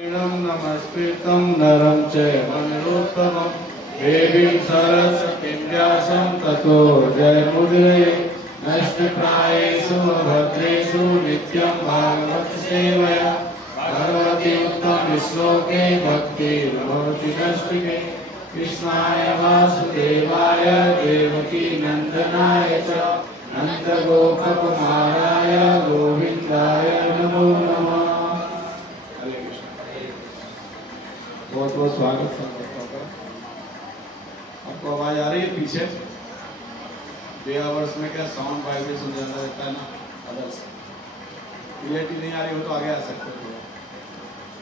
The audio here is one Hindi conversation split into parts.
नमस्कृतं नरं चैव नरोत्तमं देवीं सरस्वतीं व्यासं ततो जयमुदीरये। नष्टप्रायेषु अभद्रेषु नित्यं भागवत सेवया भगवती उत्तम श्लोके भक्तिर्भवति नष्टिके। कृष्णाय वासुदेवाय देवकी नंदनाय च नन्दगोपकुमाराय गोविन्दाय नमो नमः। बहुत बहुत स्वागत है आपको। आवाज आ रही है पीछे? डे आवर्स में क्या साउंड वाइब्रेशन ज्यादा रहता है ना, अदर्स क्लियरिटी नहीं आ रही हो तो आगे आ सकते हो।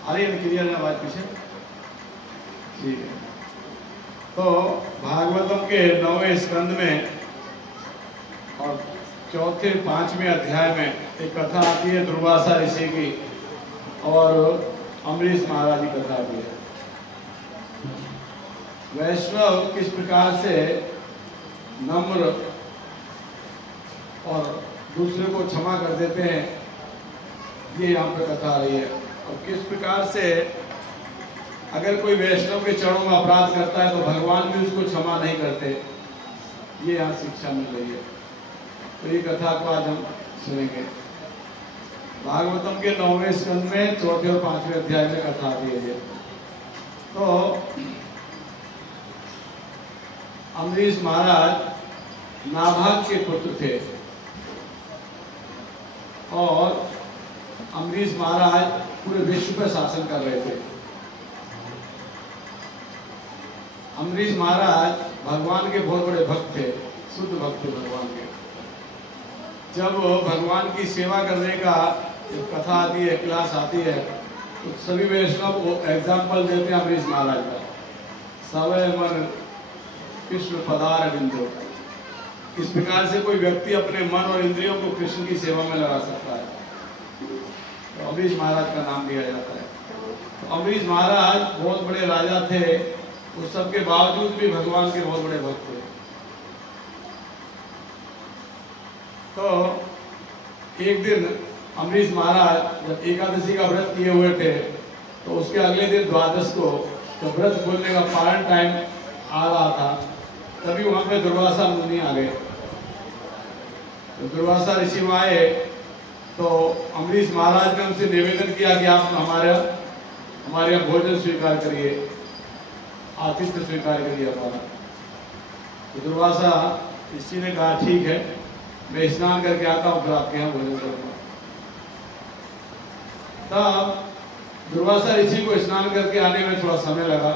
आ रही है ना क्लियर आवाज पीछे? ठीक है। तो भागवतम के 9वें स्कंद में और चौथे 5वें अध्याय में एक कथा आती है दुर्वासा ऋषि की और अम्बरीश महाराज की कथा आती है। वैष्णव किस प्रकार से नम्र और दूसरे को क्षमा कर देते हैं, ये यहाँ पर कथा आ रही है। और किस प्रकार से अगर कोई वैष्णव के चरणों में अपराध करता है तो भगवान भी उसको क्षमा नहीं करते, ये यहाँ शिक्षा मिल रही है। तो ये कथा को आज हम सुनेंगे। भागवतम के 9वें स्कंद में चौथे और 5वें अध्याय में कथा आती है। तो अम्बरीश महाराज नाभाग के पुत्र थे और अम्बरीश महाराज पूरे विश्व पर शासन कर रहे थे। अम्बरीश महाराज भगवान के बहुत बड़े भक्त थे, शुद्ध भक्त थे भगवान के। जब भगवान की सेवा करने का जब कथा आती है, क्लास आती है, तो सभी वैष्णव को एग्जाम्पल देते हैं अम्बरीश महाराज का। सवय मन कृष्ण पदार बिंदु। इस प्रकार से कोई व्यक्ति अपने मन और इंद्रियों को कृष्ण की सेवा में लगा सकता है, तो अम्बरीश महाराज का नाम दिया जाता है। तो अम्बरीश महाराज बहुत बड़े राजा थे, उस सब के बावजूद भी भगवान के बहुत बड़े भक्त थे। तो एक दिन अम्बरीश महाराज जब एकादशी का व्रत किए हुए थे, तो उसके अगले दिन द्वादश को तो व्रत खोलने का पारण टाइम आ रहा था, तभी वहां पे दुर्वासा मुनि आ गए। तो दुर्वासा ऋषि आए तो अम्बरीश महाराज ने उनसे निवेदन किया कि आप हमारे यहाँ भोजन स्वीकार करिए, आतिथ्य स्वीकार करिए हमारा। तो दुर्वासा ऋषि ने कहा ठीक है, मैं स्नान करके आता हूँ, फिर आपके यहाँ भोजन करूंगा। तब दुर्वासा ऋषि को स्नान करके आने में थोड़ा समय लगा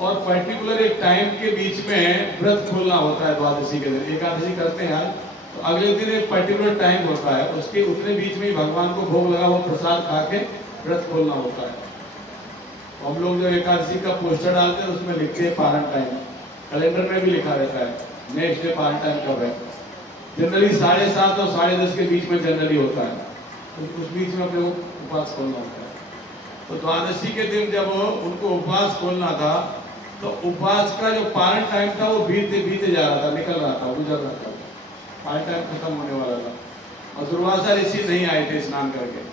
और पर्टिकुलर एक टाइम के बीच में व्रत खोलना होता है। द्वादशी के दिन एकादशी करते हैं आज, तो अगले दिन एक पर्टिकुलर टाइम होता है, उसके उतने बीच में ही भगवान को भोग लगा वो प्रसाद खा के व्रत खोलना होता है। तो हम लोग जब एकादशी का पोस्टर डालते हैं उसमें लिखते हैं पारण टाइम, कैलेंडर में भी लिखा रहता है नेक्स्ट डे पारण टाइम कब है। जनरली 7:30 और 10:30 के बीच में जनरली होता है, तो उस बीच में अपने को उपवास खोलना होता है। तो द्वादशी के दिन जब उनको उपवास खोलना था, तो उपवास का जो पारण टाइम था वो बीते जा रहा था, निकल रहा था, गुजर रहा था, पारण टाइम खत्म होने वाला था और दुर्वासा ऋषि नहीं आए थे स्नान करके।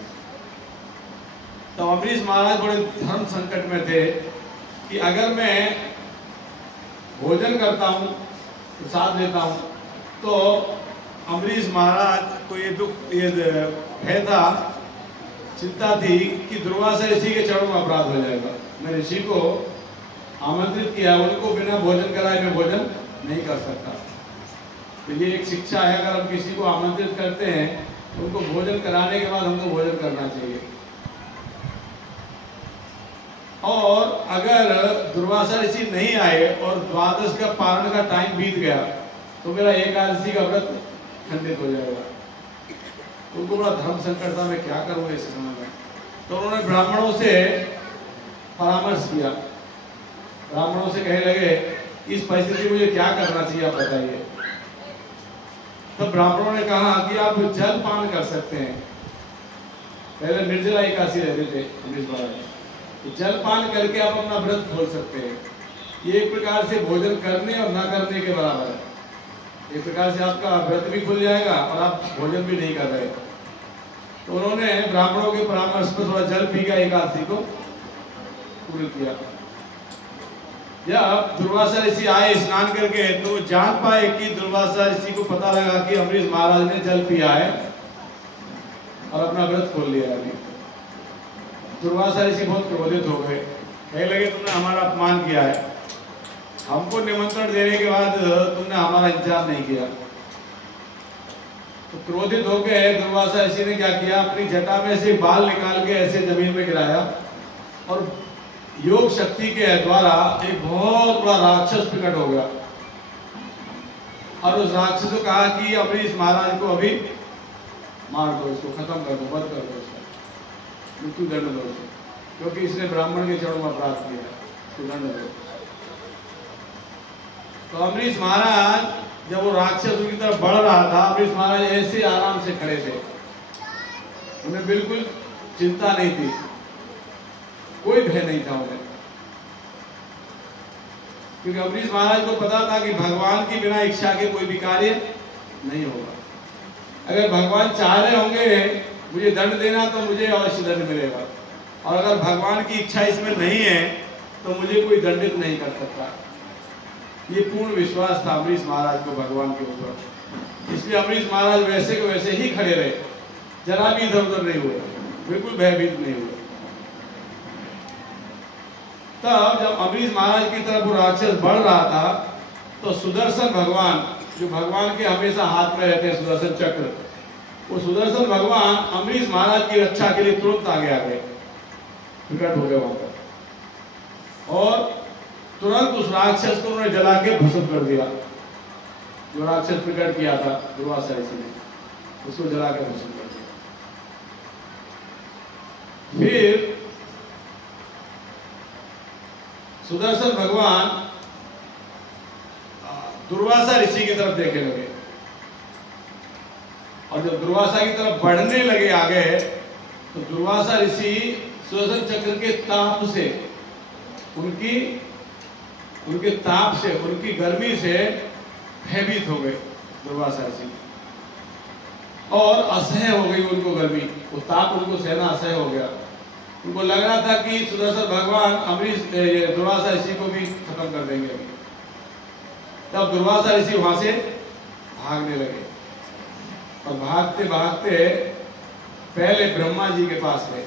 तो अम्बरीश महाराज बड़े धर्म संकट में थे कि अगर मैं भोजन करता हूँ, प्रसाद लेता हूँ, तो अम्बरीश महाराज को ये दुख, ये भय था, चिंता थी कि दुर्वासा ऋषि के चरणों में अपराध हो जाएगा। मैं ऋषि को आमंत्रित किया, उनको बिना भोजन कराए मैं भोजन नहीं कर सकता। तो ये एक शिक्षा है, अगर हम किसी को आमंत्रित करते हैं तो उनको भोजन कराने के बाद हमको भोजन करना चाहिए। और अगर दुर्वासा ऋषि नहीं आए और द्वादश का पारण का टाइम बीत गया तो मेरा एकादशी का व्रत खंडित हो जाएगा। उनको बड़ा धर्म संकट था, मैं क्या करूँ इस समय में। तो उन्होंने ब्राह्मणों से परामर्श किया, ब्राह्मणों से कहने लगे इस परिस्थिति में मुझे क्या करना चाहिए आप बताइए। तो ब्राह्मणों ने कहा कि आप जल पान कर सकते हैं। पहले निर्जला एकादशी रहते थे अम्बरीश महाराज, तो जल पान करके आप अपना व्रत खोल सकते हैं। ये एक प्रकार से भोजन करने और ना करने के बराबर है। एक प्रकार से आपका व्रत भी खुल जाएगा और आप भोजन भी नहीं कर रहे। तो उन्होंने ब्राह्मणों के परामर्श पर थोड़ा जल पी के एकादशी को पूर्ण किया। जब दुर्वासा ऋषि आए स्नान करके तो जान पाए कि दुर्वासा ऋषि को पता लगा कि अम्बरीश महाराज ने जल पिया है और अपना व्रत खोल लिया है। दुर्वासा ऋषि बहुत क्रोधित हो गए, कहने लगे तुमने हमारा अपमान किया है, हमको निमंत्रण देने के बाद तुमने हमारा इंतजार नहीं किया। तो क्रोधित होकर दुर्वासा ऋषि ने क्या किया, अपनी जटा में से बाल निकाल के ऐसे जमीन में गिराया और योग शक्ति के द्वारा एक बहुत बड़ा राक्षस प्रकट हो गया और उस राक्षस को कहा कि अम्बरीश महाराज को अभी मार दो, इसको खत्म कर दो, वध कर दो, इसका मृत्यु दंड दो, क्योंकि इसने ब्राह्मण के चरणों में अपराध किया है, इसको दंड दो। तो अम्बरीश महाराज जब वो राक्षस उनकी तरफ बढ़ रहा था, अम्बरीश महाराज ऐसे आराम से खड़े थे, उन्हें बिल्कुल चिंता नहीं थी, कोई भय नहीं था उन्हें, क्योंकि अम्बरीश महाराज को पता था कि भगवान की बिना इच्छा के कोई भी कार्य नहीं होगा। अगर भगवान चाह रहे होंगे मुझे दंड देना तो मुझे अवश्य दंड मिलेगा, और अगर भगवान की इच्छा इसमें नहीं है तो मुझे कोई दंडित नहीं कर सकता। ये पूर्ण विश्वास था अम्बरीश महाराज को भगवान के ऊपर, इसलिए अम्बरीश महाराज वैसे के वैसे ही खड़े रहे, जरा भी इधर उधर नहीं हुए, बिल्कुल भयभीत नहीं हुए। तब जब अम्बरीश महाराज की तरफ वो राक्षस बढ़ रहा था तो सुदर्शन भगवान, जो भगवान के हमेशा हाथ में रहते हैं सुदर्शन चक्र, वो सुदर्शन भगवान अम्बरीश महाराज की रक्षा के लिए तुरंत आगे आ गए, प्रकट हो गए वहां पर, और तुरंत उस राक्षस को उन्होंने जला के भस्म कर दिया। जो राक्षस प्रकट किया था दुर्वासा ऋषि ने, उसको जला के भस्म कर दिया। फिर सुदर्शन भगवान दुर्वासा ऋषि की तरफ देखने लगे, और जब दुर्वासा की तरफ बढ़ने लगे आगे, तो दुर्वासा ऋषि सुदर्शन चक्र के ताप से, उनके ताप से, उनकी गर्मी से भयभीत हो गए दुर्वासा ऋषि, और असह्य हो गई उनको गर्मी, वो ताप उनको सहना असह्य हो गया। उनको लग रहा था कि सुदर्शन भगवान अम्बरीश दुर्वासा ऋषि को भी खत्म कर देंगे। तब दुर्वासा ऋषि वहां से भागने लगे, और भागते भागते पहले ब्रह्मा जी के पास गए।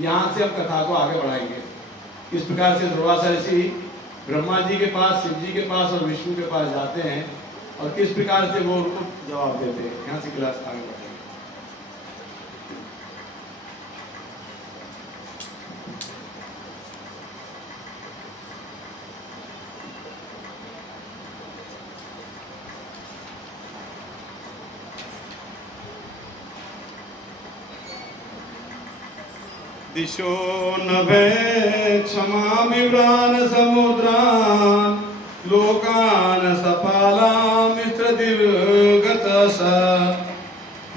यहां से हम कथा को आगे बढ़ाएंगे। इस प्रकार से दुर्वासा ऋषि ब्रह्मा जी के पास, शिव जी के पास और विष्णु के पास जाते हैं, और किस प्रकार से वो उनको जवाब देते हैं। यहाँ से क्लास आगे बढ़ेंगे। दिशो नभे क्षमा विव्रान समुद्रान लोकान सपालामित्र दिवगत स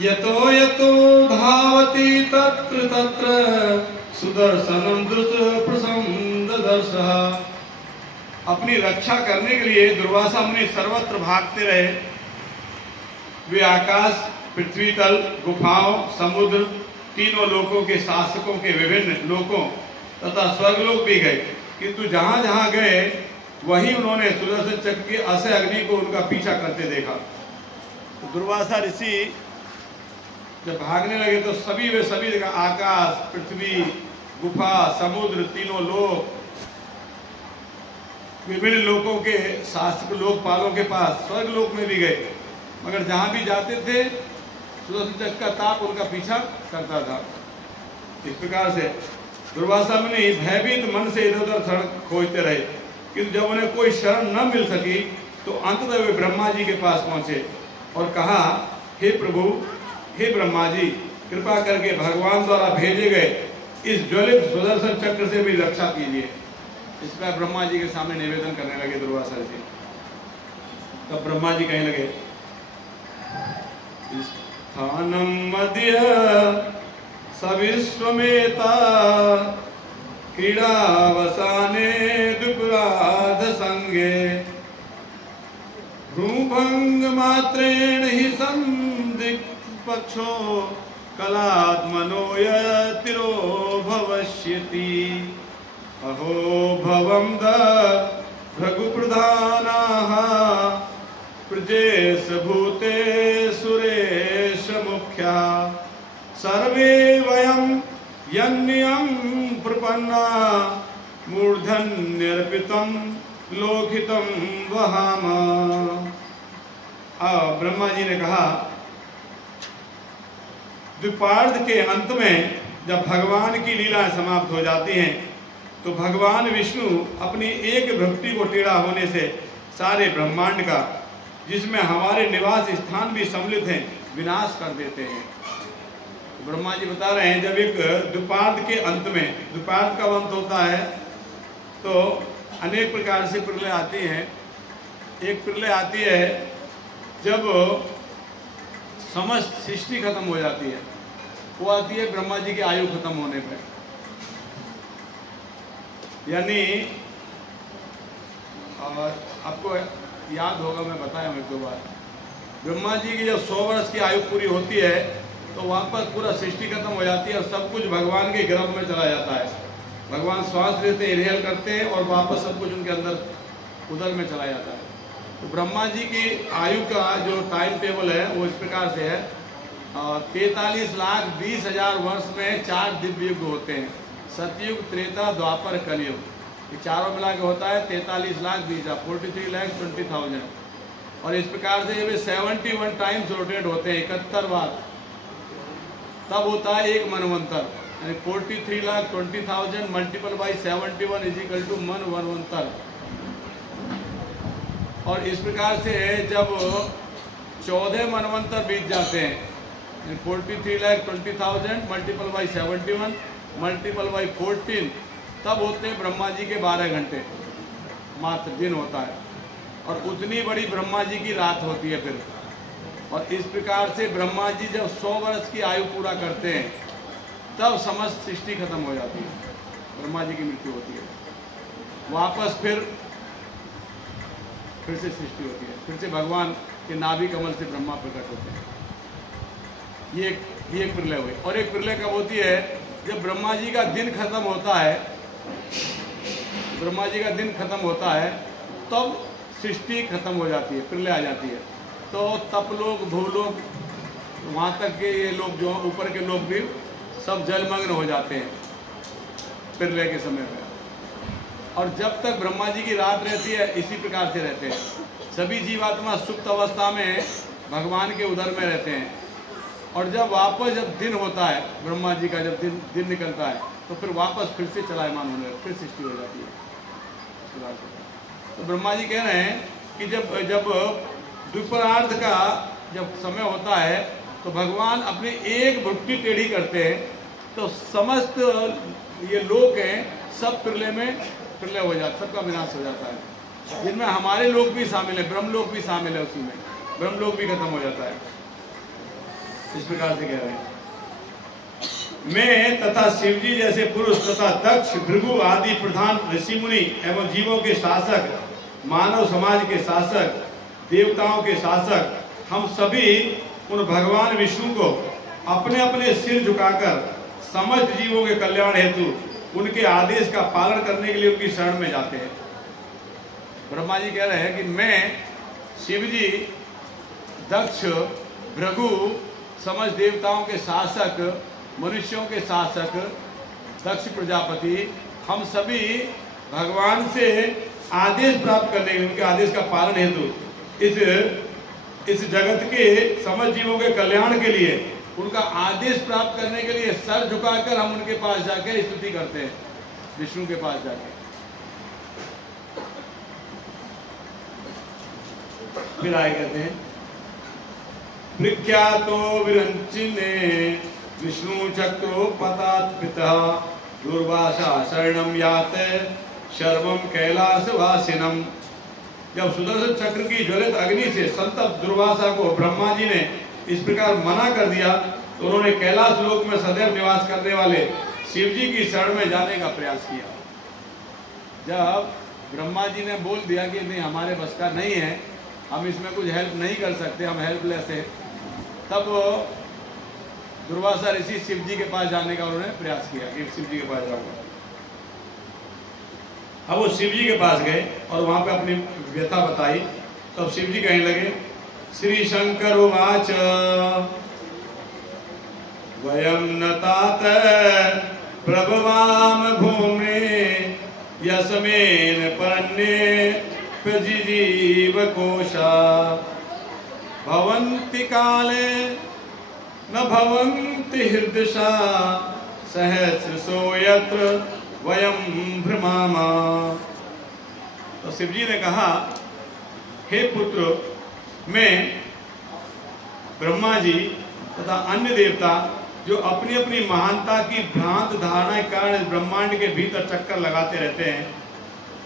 यतो यतो धावति तत्र तत्र सुदर्शनम द्रुत प्रसंददर्शः। अपनी रक्षा करने के लिए दुर्वासा मुनि सर्वत्र भागते रहे। वे आकाश, पृथ्वी तल, गुफाओं, समुद्र, तीनों लोकों के शासकों के विभिन्न लोकों तथा स्वर्गलोक भी गए, किंतु जहां जहां गए वहीं उन्होंने सुदर्शन चक्र की असह्य अग्नि को उनका पीछा करते देखा। तो दुर्वासा ऋषि जब भागने लगे तो सभी जगह आकाश, पृथ्वी, गुफा, समुद्र, तीनों लोक, विभिन्न लोकों के शासक लोकपालों के पास, स्वर्ग लोक में भी गए, मगर जहां भी जाते थे सुदर्शन चक्र का ताप उनका पीछा करता था। इस प्रकार से दुर्वासा मुनि भयभीत मन से इधर उधर शरण खोजते रहे, किंतु जब उन्हें कोई शरण न मिल सकी तो अंततः वे ब्रह्मा जी के पास पहुंचे और कहा, हे प्रभु, हे ब्रह्मा जी, कृपा करके भगवान द्वारा भेजे गए इस ज्वलित सुदर्शन चक्र से भी रक्षा कीजिए। इस पर ब्रह्मा जी के सामने निवेदन करने लगे दुर्वासा ऋषि। तब ब्रह्मा जी कहने लगे, स्थानम मध्य सविश्वमेता क्रीडावसाने दुपुराध संगे भ्रूभंग मात्रेण ही संदिग्ध पक्षो कलात्मनो यतिरो भवष्यति अहो भवं द भृगुप्रधानाः प्रजेश भूते सुरेश मुख्या सर्वे वयं यन्नियं प्रपन्ना मूर्धन्यर्पितं लोकितं वहाम। ब्रह्मा जी ने कहा, द्विपार्ध के अंत में जब भगवान की लीला समाप्त हो जाती हैं तो भगवान विष्णु अपनी एक भक्ति को टेढ़ा होने से सारे ब्रह्मांड का, जिसमें हमारे निवास स्थान भी सम्मिलित हैं, विनाश कर देते हैं। ब्रह्मा जी बता रहे हैं, जब एक द्विपार्ध के अंत में, द्विपार्ध का अंत होता है तो अनेक प्रकार से प्रलय आती हैं। एक प्रलय आती है जब समस्त सृष्टि खत्म हो जाती है, वो आती है ब्रह्मा जी की आयु खत्म होने पर। यानी आपको याद होगा, मैं बताया हूँ एक दो बार, ब्रह्मा जी की जब 100 वर्ष की आयु पूरी होती है तो वापस पूरा सृष्टि खत्म हो जाती है और सब कुछ भगवान के गर्भ में चला जाता है। भगवान श्वास लेते हैं, इनहेल करते हैं और वापस सब कुछ उनके अंदर उदर में चला जाता है। तो ब्रह्मा जी की आयु का जो टाइम टेबल है वो इस प्रकार से है, 43,20,000 वर्ष में 4 दिव्य युग होते हैं, सतयुग, त्रेता, द्वापर, कलयुग। ये चारों मिला के होता है 43,20,000, 43,20,000। और इस प्रकार से ये 71 टाइम्स रोटेट होते हैं, 71 बार। तब होता है एक मनवंतर, यानी 43,20,000 multiple by 71 is equal to मनवंतर। और इस प्रकार से जब 14 मनवंतर बीत जाते हैं, 43,20,000 मल्टीपल बाई 71 मल्टीपल बाई 14, तब होते हैं ब्रह्मा जी के 12 घंटे मात्र दिन होता है। और उतनी बड़ी ब्रह्मा जी की रात होती है फिर। और इस प्रकार से ब्रह्मा जी जब 100 वर्ष की आयु पूरा करते हैं तब समस्त सृष्टि खत्म हो जाती है, ब्रह्मा जी की मृत्यु होती है। वापस फिर से सृष्टि होती है, फिर से भगवान के नाभि कमल से ब्रह्मा प्रकट होते हैं। ये एक प्रलय हुई। और एक प्रलय कब होती है? जब ब्रह्मा जी का दिन खत्म होता है, ब्रह्मा जी का दिन खत्म होता है तब सृष्टि खत्म हो जाती है, प्रलय आ जाती है। तो तपलोक, भूलोक, वहाँ तक के ये लोग जो ऊपर के लोग भी सब जलमग्न हो जाते हैं प्रलय के समय पर। और जब तक ब्रह्मा जी की रात रहती है इसी प्रकार से रहते हैं। सभी जीवात्मा सुप्त अवस्था में भगवान के उदर में रहते हैं। और जब वापस जब दिन होता है ब्रह्मा जी का, जब दिन निकलता है तो फिर वापस फिर से चलायमान होने लगती, फिर सृष्टि हो जाती है। तो ब्रह्मा जी कह रहे हैं कि जब द्विपरार्ध का जब समय होता है तो भगवान अपनी एक भुट्टी टेढ़ी करते हैं तो समस्त ये लोक हैं सब प्रलय में प्रलय हो जाता, सबका विनाश हो जाता है, जिनमें हमारे लोग भी शामिल है, ब्रह्मलोक भी शामिल है, उसी में ब्रह्मलोक भी खत्म हो जाता है। इस प्रकार से कह रहे हैं, मैं तथा शिवजी जैसे पुरुष तथा दक्ष, भृगु आदि प्रधान ऋषि मुनि एवं जीवों के शासक, मानव समाज के शासक, देवताओं के शासक, हम सभी उन भगवान विष्णु को अपने अपने सिर झुकाकर समस्त जीवों के कल्याण हेतु उनके आदेश का पालन करने के लिए उनकी शरण में जाते हैं। ब्रह्मा जी कह रहे हैं कि मैं शिवजी, दक्ष, भृगु, समस्त देवताओं के शासक, मनुष्यों के शासक, दक्ष प्रजापति, हम सभी भगवान से आदेश प्राप्त करने के लिए, उनके आदेश का पालन हेतु इस जगत के समस्त जीवों के कल्याण के लिए, उनका आदेश प्राप्त करने के लिए सर झुकाकर हम उनके पास जाकर स्तुति करते हैं, विष्णु के पास जाकर। फिर आए कहते हैं, प्रख्यातो विरंचिने विष्णु चक्रो पतात पिता दुर्वासा शरणम याते शर्वम कैलाश वासिनम। जब सुदर्शन चक्र की ज्वलित अग्नि से संतप्त दुर्वासा को ब्रह्मा जी ने इस प्रकार मना कर दिया तो उन्होंने कैलाश लोक में सदैव निवास करने वाले शिव जी की शरण में जाने का प्रयास किया। जब ब्रह्मा जी ने बोल दिया कि नहीं, हमारे बस का नहीं है, हम इसमें कुछ हेल्प नहीं कर सकते, हम हेल्पलेस है, तब दुर्वासा ऋषि शिव जी के पास जाने का उन्होंने प्रयास किया कि शिव जी के पास जाऊंगा। अब वो शिव जी के पास गए और वहां पे अपनी व्यथा बताई। तब शिव जी कहने लगे, श्री शंकर उवाच वयम न तात प्रभवाम भूमे यस्मेन परन्ये प्रजीव कोशा भवन्ति काले न भवन्ति हृदशा सहस्रसो यत्र वयम भ्रमामा। तो शिव जी ने कहा, हे पुत्र, मैं ब्रह्मा जी तथा अन्य देवता जो अपनी अपनी महानता की भ्रांत धारणा के कारण इस ब्रह्मांड के भीतर चक्कर लगाते रहते हैं,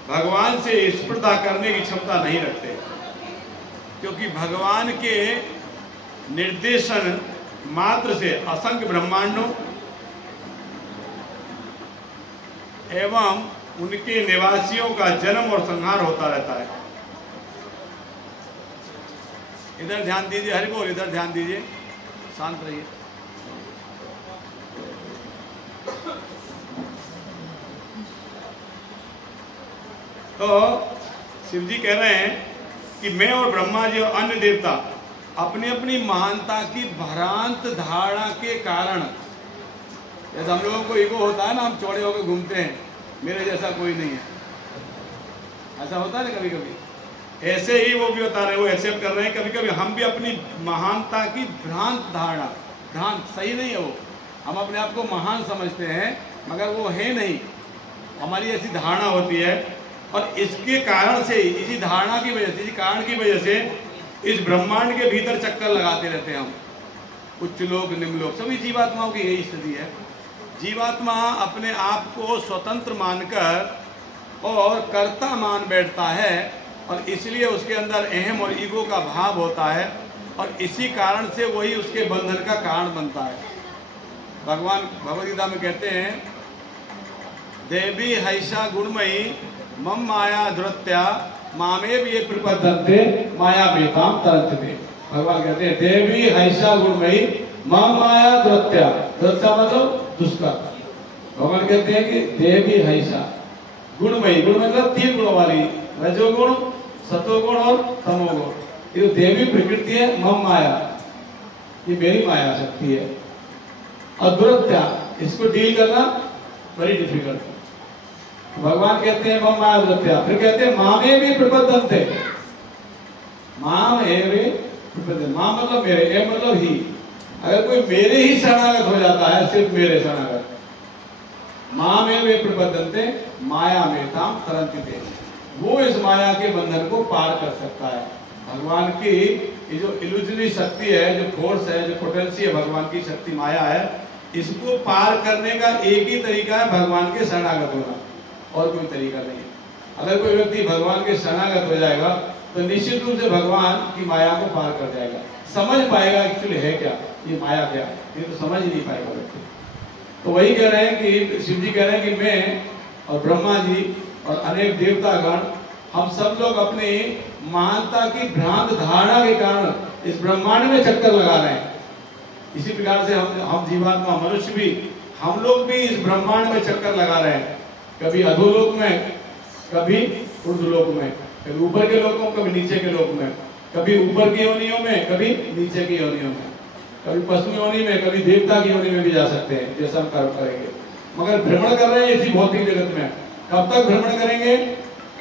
भगवान से स्पर्धा करने की क्षमता नहीं रखते, क्योंकि भगवान के निर्देशन मात्र से असंख्य ब्रह्मांडों एवं उनके निवासियों का जन्म और संहार होता रहता है। इधर ध्यान दीजिए, हरि बोल, इधर ध्यान दीजिए, शांत रहिए। तो शिव जी कह रहे हैं कि मैं और ब्रह्मा जी और अन्य देवता अपनी अपनी महानता की भ्रांत धारणा के कारण, जैसे हम लोगों को ईगो होता है ना, हम चौड़े होकर घूमते हैं, मेरे जैसा कोई नहीं है, ऐसा होता है ना कभी कभी, ऐसे ही वो भी बता रहे हैं, वो एक्सेप्ट कर रहे हैं। कभी कभी हम भी अपनी महानता की भ्रांत धारणा, भ्रांत सही नहीं है वो, हम अपने आप को महान समझते हैं मगर वो है नहीं, हमारी ऐसी धारणा होती है। और इसके कारण से, इसी धारणा की वजह से, इसी कारण की वजह से इस ब्रह्मांड के भीतर चक्कर लगाते रहते हैं हम, उच्च लोक निम्न लोक, सभी जीवात्माओं की यही स्थिति है। जीवात्मा अपने आप को स्वतंत्र मानकर और कर्ता मान बैठता है और इसलिए उसके अंदर अहम और ईगो का भाव होता है और इसी कारण से वही उसके बंधन का कारण बनता है। भगवान भगवद गीता में कहते हैं, देवी हैषा गुणमयी मम माया धृत्या मामेव ये प्रपद्यन्ते माया मेताम तरन्ते। भगवान कहते हैं, देवी हैषा गुणमयी मम माया धृत्या, धृत्या मतलब दुष्कर। भगवान कहते हैं कि देवी हैषा गुणमयी, गुण मतलब 3 गुणों वाली, रजोगुण, सतोगुण और तमोगुण, ये देवी प्रकृति है, मम माया, ये मेरी माया शक्ति है। और दुरत्या, इसको डील करना बड़ी डिफिकल्ट है। भगवान कहते हैं मम माया दुरत्या, फिर कहते हैं मामे भी प्रपद्यन्ते, माम एवे प्रपद्यन्ते, माम मतलब मेरे, ए मतलब ही। अगर कोई मेरे ही शरणागत हो जाता है, सिर्फ मेरे शरणागत, मामे वे प्रपद्यन्ते माया मेताम तरन्ते, वो इस माया के बंधन को पार कर सकता है। भगवान की ये जो इल्यूजनरी शक्ति है, जो फोर्स है, जो पोटेंसी है, भगवान की शक्ति माया है, इसको पार करने का एक ही तरीका है, भगवान के शरणागत होना, और कोई तरीका नहीं है। अगर कोई व्यक्ति भगवान के शरणागत हो जाएगा तो निश्चित रूप से भगवान की माया को पार कर जाएगा, समझ पाएगा एक्चुअली है क्या, ये माया क्या है, ये तो समझ ही नहीं पाएगा व्यक्ति। तो वही कह रहे हैं कि शिव जी कह रहे हैं कि मैं और ब्रह्मा जी और अनेक देवतागण, हम सब लोग अपनी महानता की भ्रांत धारणा के कारण इस ब्रह्मांड में चक्कर लगा रहे हैं। इसी प्रकार से हम जीवात्मा मनुष्य भी, हम लोग भी इस ब्रह्मांड में चक्कर लगा रहे हैं, कभी अधोलोक में, कभी ऊर्ध्वलोक में, कभी ऊपर के लोकों में, कभी नीचे के लोक में, कभी ऊपर की योनियों में, कभी नीचे की योनियों में, कभी पशु योनि में, कभी देवता की योनि में भी जा सकते हैं, जैसा हम कर्म करेंगे। मगर भ्रमण कर रहे हैं इसी भौतिक जगत में। कब तक भ्रमण करेंगे?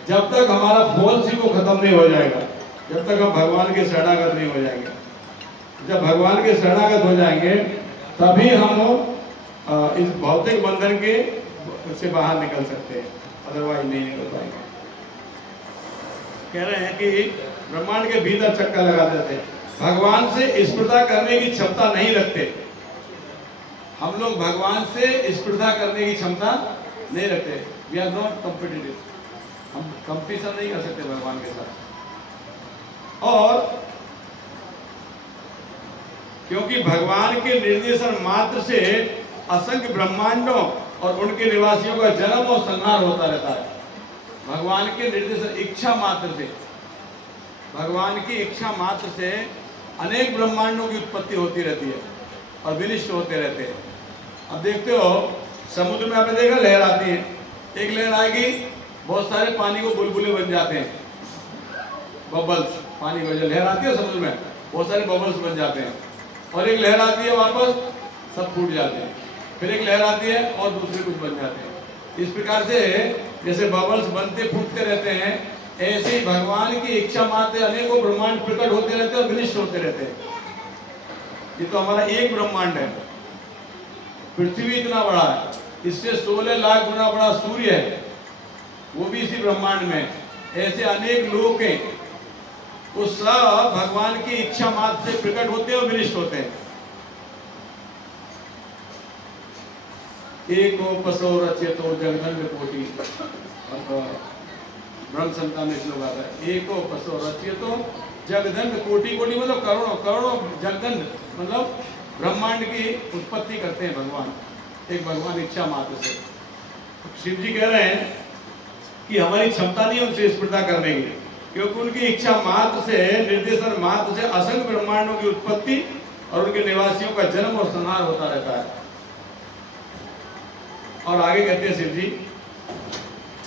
जब तक हमारा फॉल्स ईगो खत्म नहीं हो जाएगा, जब तक हम भगवान के शरणागत नहीं हो जाएंगे। जब भगवान के शरणागत हो जाएंगे तभी हम इस भौतिक बंधन के से बाहर निकल सकते हैं, अदरवाइज नहीं निकल पाएंगे। कह रहे हैं कि ब्रह्मांड के भीतर चक्कर लगा देते हैं, भगवान से स्पर्धा करने की क्षमता नहीं रखते। हम लोग भगवान से स्पर्धा करने की क्षमता नहीं रखते। वी आर नॉट कॉम्पिटिटिव, हम कंपटीशन नहीं कर सकते भगवान के साथ। और क्योंकि भगवान के निर्देशन मात्र से असंख्य ब्रह्मांडों और उनके निवासियों का जन्म और संहार होता रहता है। भगवान के निर्देशन, इच्छा मात्र से, भगवान की इच्छा मात्र से अनेक ब्रह्मांडों की उत्पत्ति होती रहती है। और विनिष्ट होते रहते हैं। अब देखते हो समुद्र में आपने देखा लहर आती है, एक लहर आएगी, बहुत सारे पानी को बुलबुले बन जाते हैं, बबल्स, पानी को जो लहर आती है समुद्र में बहुत सारे बबल्स बन जाते हैं, और एक लहर आती है वापस सब फूट जाते हैं, फिर एक लहर आती है और दूसरे कुछ बन जाते हैं। इस प्रकार से जैसे बबल्स बनते फूटते रहते हैं, ऐसे ही भगवान की इच्छा मात्र अनेकों ब्रह्मांड प्रकट होते रहते हैं और विनिष्ट होते रहते हैं। ये तो हमारा एक ब्रह्मांड है, पृथ्वी इतना बड़ा है, इससे 16 लाख गुना बड़ा सूर्य है, वो भी इसी ब्रह्मांड में। ऐसे अनेक लोक हैं, वो सब भगवान की इच्छा मात्र से प्रकट होते हैं और विनिष्ट होते हैं। एकोपसो रचयतो जगदंड कोटि, ब्रह्म संहिता में श्लोक आता है, एकोपसो रचयतो जगदंड कोटि, कोटि मतलब करोड़ों करोड़ों, जगदंड मतलब ब्रह्मांड की उत्पत्ति करते हैं भगवान, एक भगवान इच्छा मात्र से। शिव जी कह रहे हैं कि हमारी क्षमता नहीं उनसे स्पर्धा करने की, क्योंकि उनकी इच्छा मात्र से, निर्देशन मात्र से असंख्य ब्रह्मांडों की उत्पत्ति और उनके निवासियों का जन्म और संहार होता रहता है। और आगे कहते हैं शिव जी,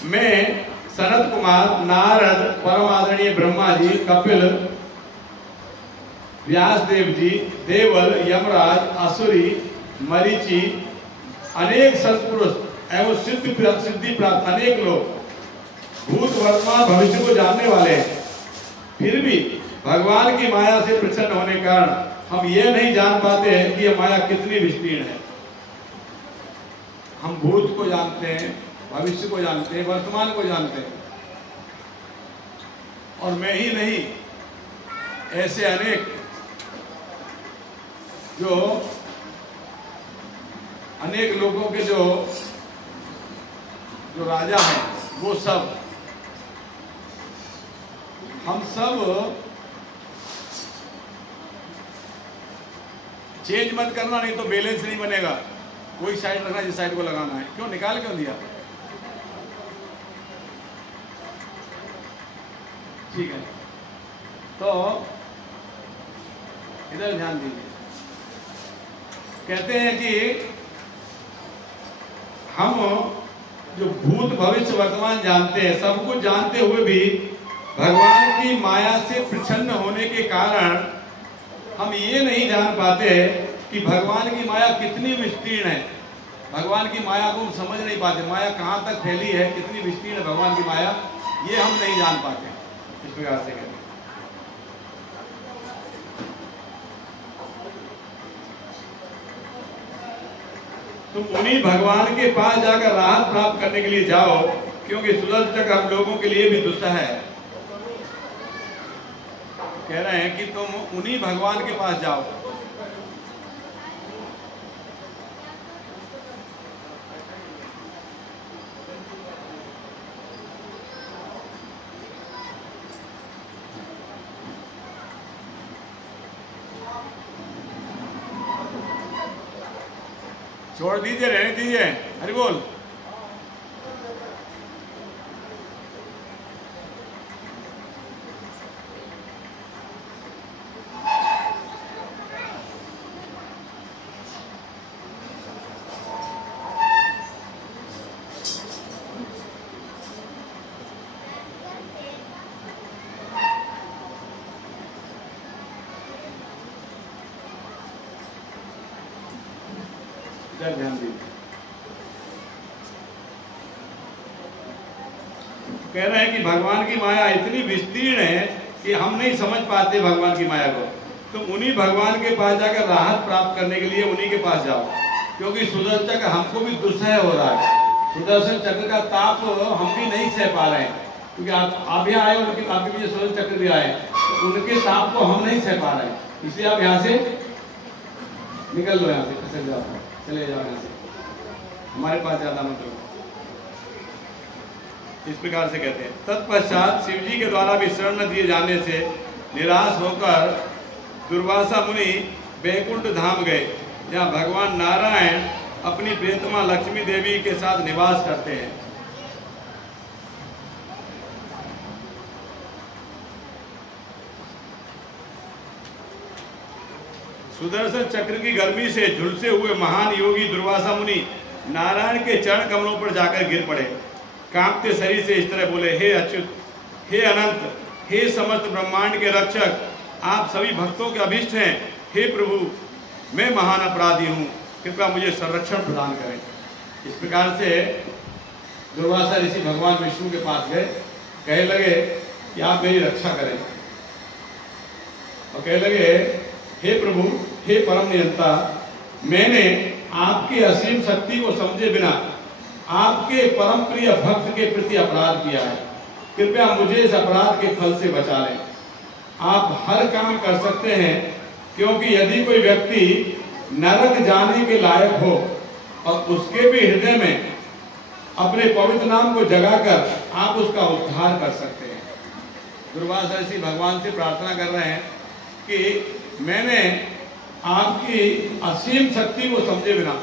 मैं सनत कुमार, नारद, परम आदरणीय ब्रह्मा जी, कपिल, व्यास देव जी, देवल, यमराज, असुरी, मरीचि, अनेक सत्पुरुष एवं सिद्धि प्राप्त अनेक लोग भूत वर्तमान भविष्य को जानने वाले हैं, फिर भी भगवान की माया से प्रसन्न होने के कारण हम ये नहीं जान पाते हैं कि यह माया कितनी विस्तीर्ण है। हम भूत को जानते हैं, भविष्य को जानते हैं, वर्तमान को जानते हैं, और मैं ही नहीं, ऐसे अनेक जो अनेक लोगों के जो राजा हैं, वो सब, हम सब चेंज मत करना, नहीं तो बैलेंस नहीं बनेगा। कोई साइड रखना, जिस साइड को लगाना है। क्यों निकाल क्यों दिया? ठीक है, तो इधर ध्यान दीजिए। कहते हैं कि हम जो भूत भविष्य वर्तमान जानते हैं, सब कुछ जानते हुए भी भगवान की माया से प्रसन्न होने के कारण हम ये नहीं जान पाते कि भगवान की माया कितनी विस्तीर्ण है। भगवान की माया को हम समझ नहीं पाते, माया कहाँ तक फैली है, कितनी विस्तीर्ण है भगवान की माया, ये हम नहीं जान पाते। इस प्रकार से कहते हैं। तुम उन्हीं भगवान के पास जाकर राहत प्राप्त करने के लिए जाओ, क्योंकि सुदर्शन चक्र हम लोगों के लिए भी दुस्सह है। कह रहे हैं कि तुम उन्हीं भगवान के पास जाओ। छोड़ दीजिए, रहने दीजिए, हरि बोल। ध्यान दीजिए। कह रहे हैं कि भगवान की माया इतनी विस्तीर्ण है कि हम नहीं समझ पाते भगवान की माया को। तो उन्हीं भगवान के पास जाकर राहत प्राप्त करने के लिए उन्हीं के पास जाओ, क्योंकि सुदर्शन चक्र हमको भी दुस्सह हो रहा है। सुदर्शन चक्र का ताप हम भी नहीं सह पा रहे हैं, क्योंकि आप यहाँ आए, उनके आपके पीछे सुदर्शन चक्र भी आए, तो उनके ताप को हम नहीं सह पा रहे हैं। इसलिए आप यहाँ से निकल लो, यहाँ से खसक जाओ, चले जाओ यहाँ से, हमारे पास ज्यादा मत रहो। इस प्रकार से कहते हैं। तत्पश्चात शिव जी के द्वारा भी शरण न दिए जाने से निराश होकर दुर्वासा मुनि बैकुंठ धाम गए, जहाँ भगवान नारायण अपनी प्रियतमा लक्ष्मी देवी के साथ निवास करते हैं। सुदर्शन चक्र की गर्मी से झुलसे हुए महान योगी दुर्वासा मुनि नारायण के चरण कमलों पर जाकर गिर पड़े। कांपते शरीर से इस तरह बोले, हे अच्युत, हे अनंत, हे समस्त ब्रह्मांड के रक्षक, आप सभी भक्तों के अभीष्ट हैं। हे प्रभु, मैं महान अपराधी हूँ, कृपया मुझे संरक्षण प्रदान करें। इस प्रकार से दुर्वासा ऋषि भगवान विष्णु के पास गए, कहने लगे कि आप मेरी रक्षा करें। और कहने लगे, हे प्रभु, हे परम नियंता, मैंने आपकी असीम शक्ति को समझे बिना आपके परम प्रिय भक्त के प्रति अपराध किया है। कृपया मुझे इस अपराध के फल से बचा लें। आप हर काम कर सकते हैं, क्योंकि यदि कोई व्यक्ति नरक जाने के लायक हो और उसके भी हृदय में अपने पवित्र नाम को जगाकर आप उसका उद्धार कर सकते हैं। दुर्वासा ऋषि भगवान से प्रार्थना कर रहे हैं कि मैंने आपकी असीम शक्ति को समझे बिना,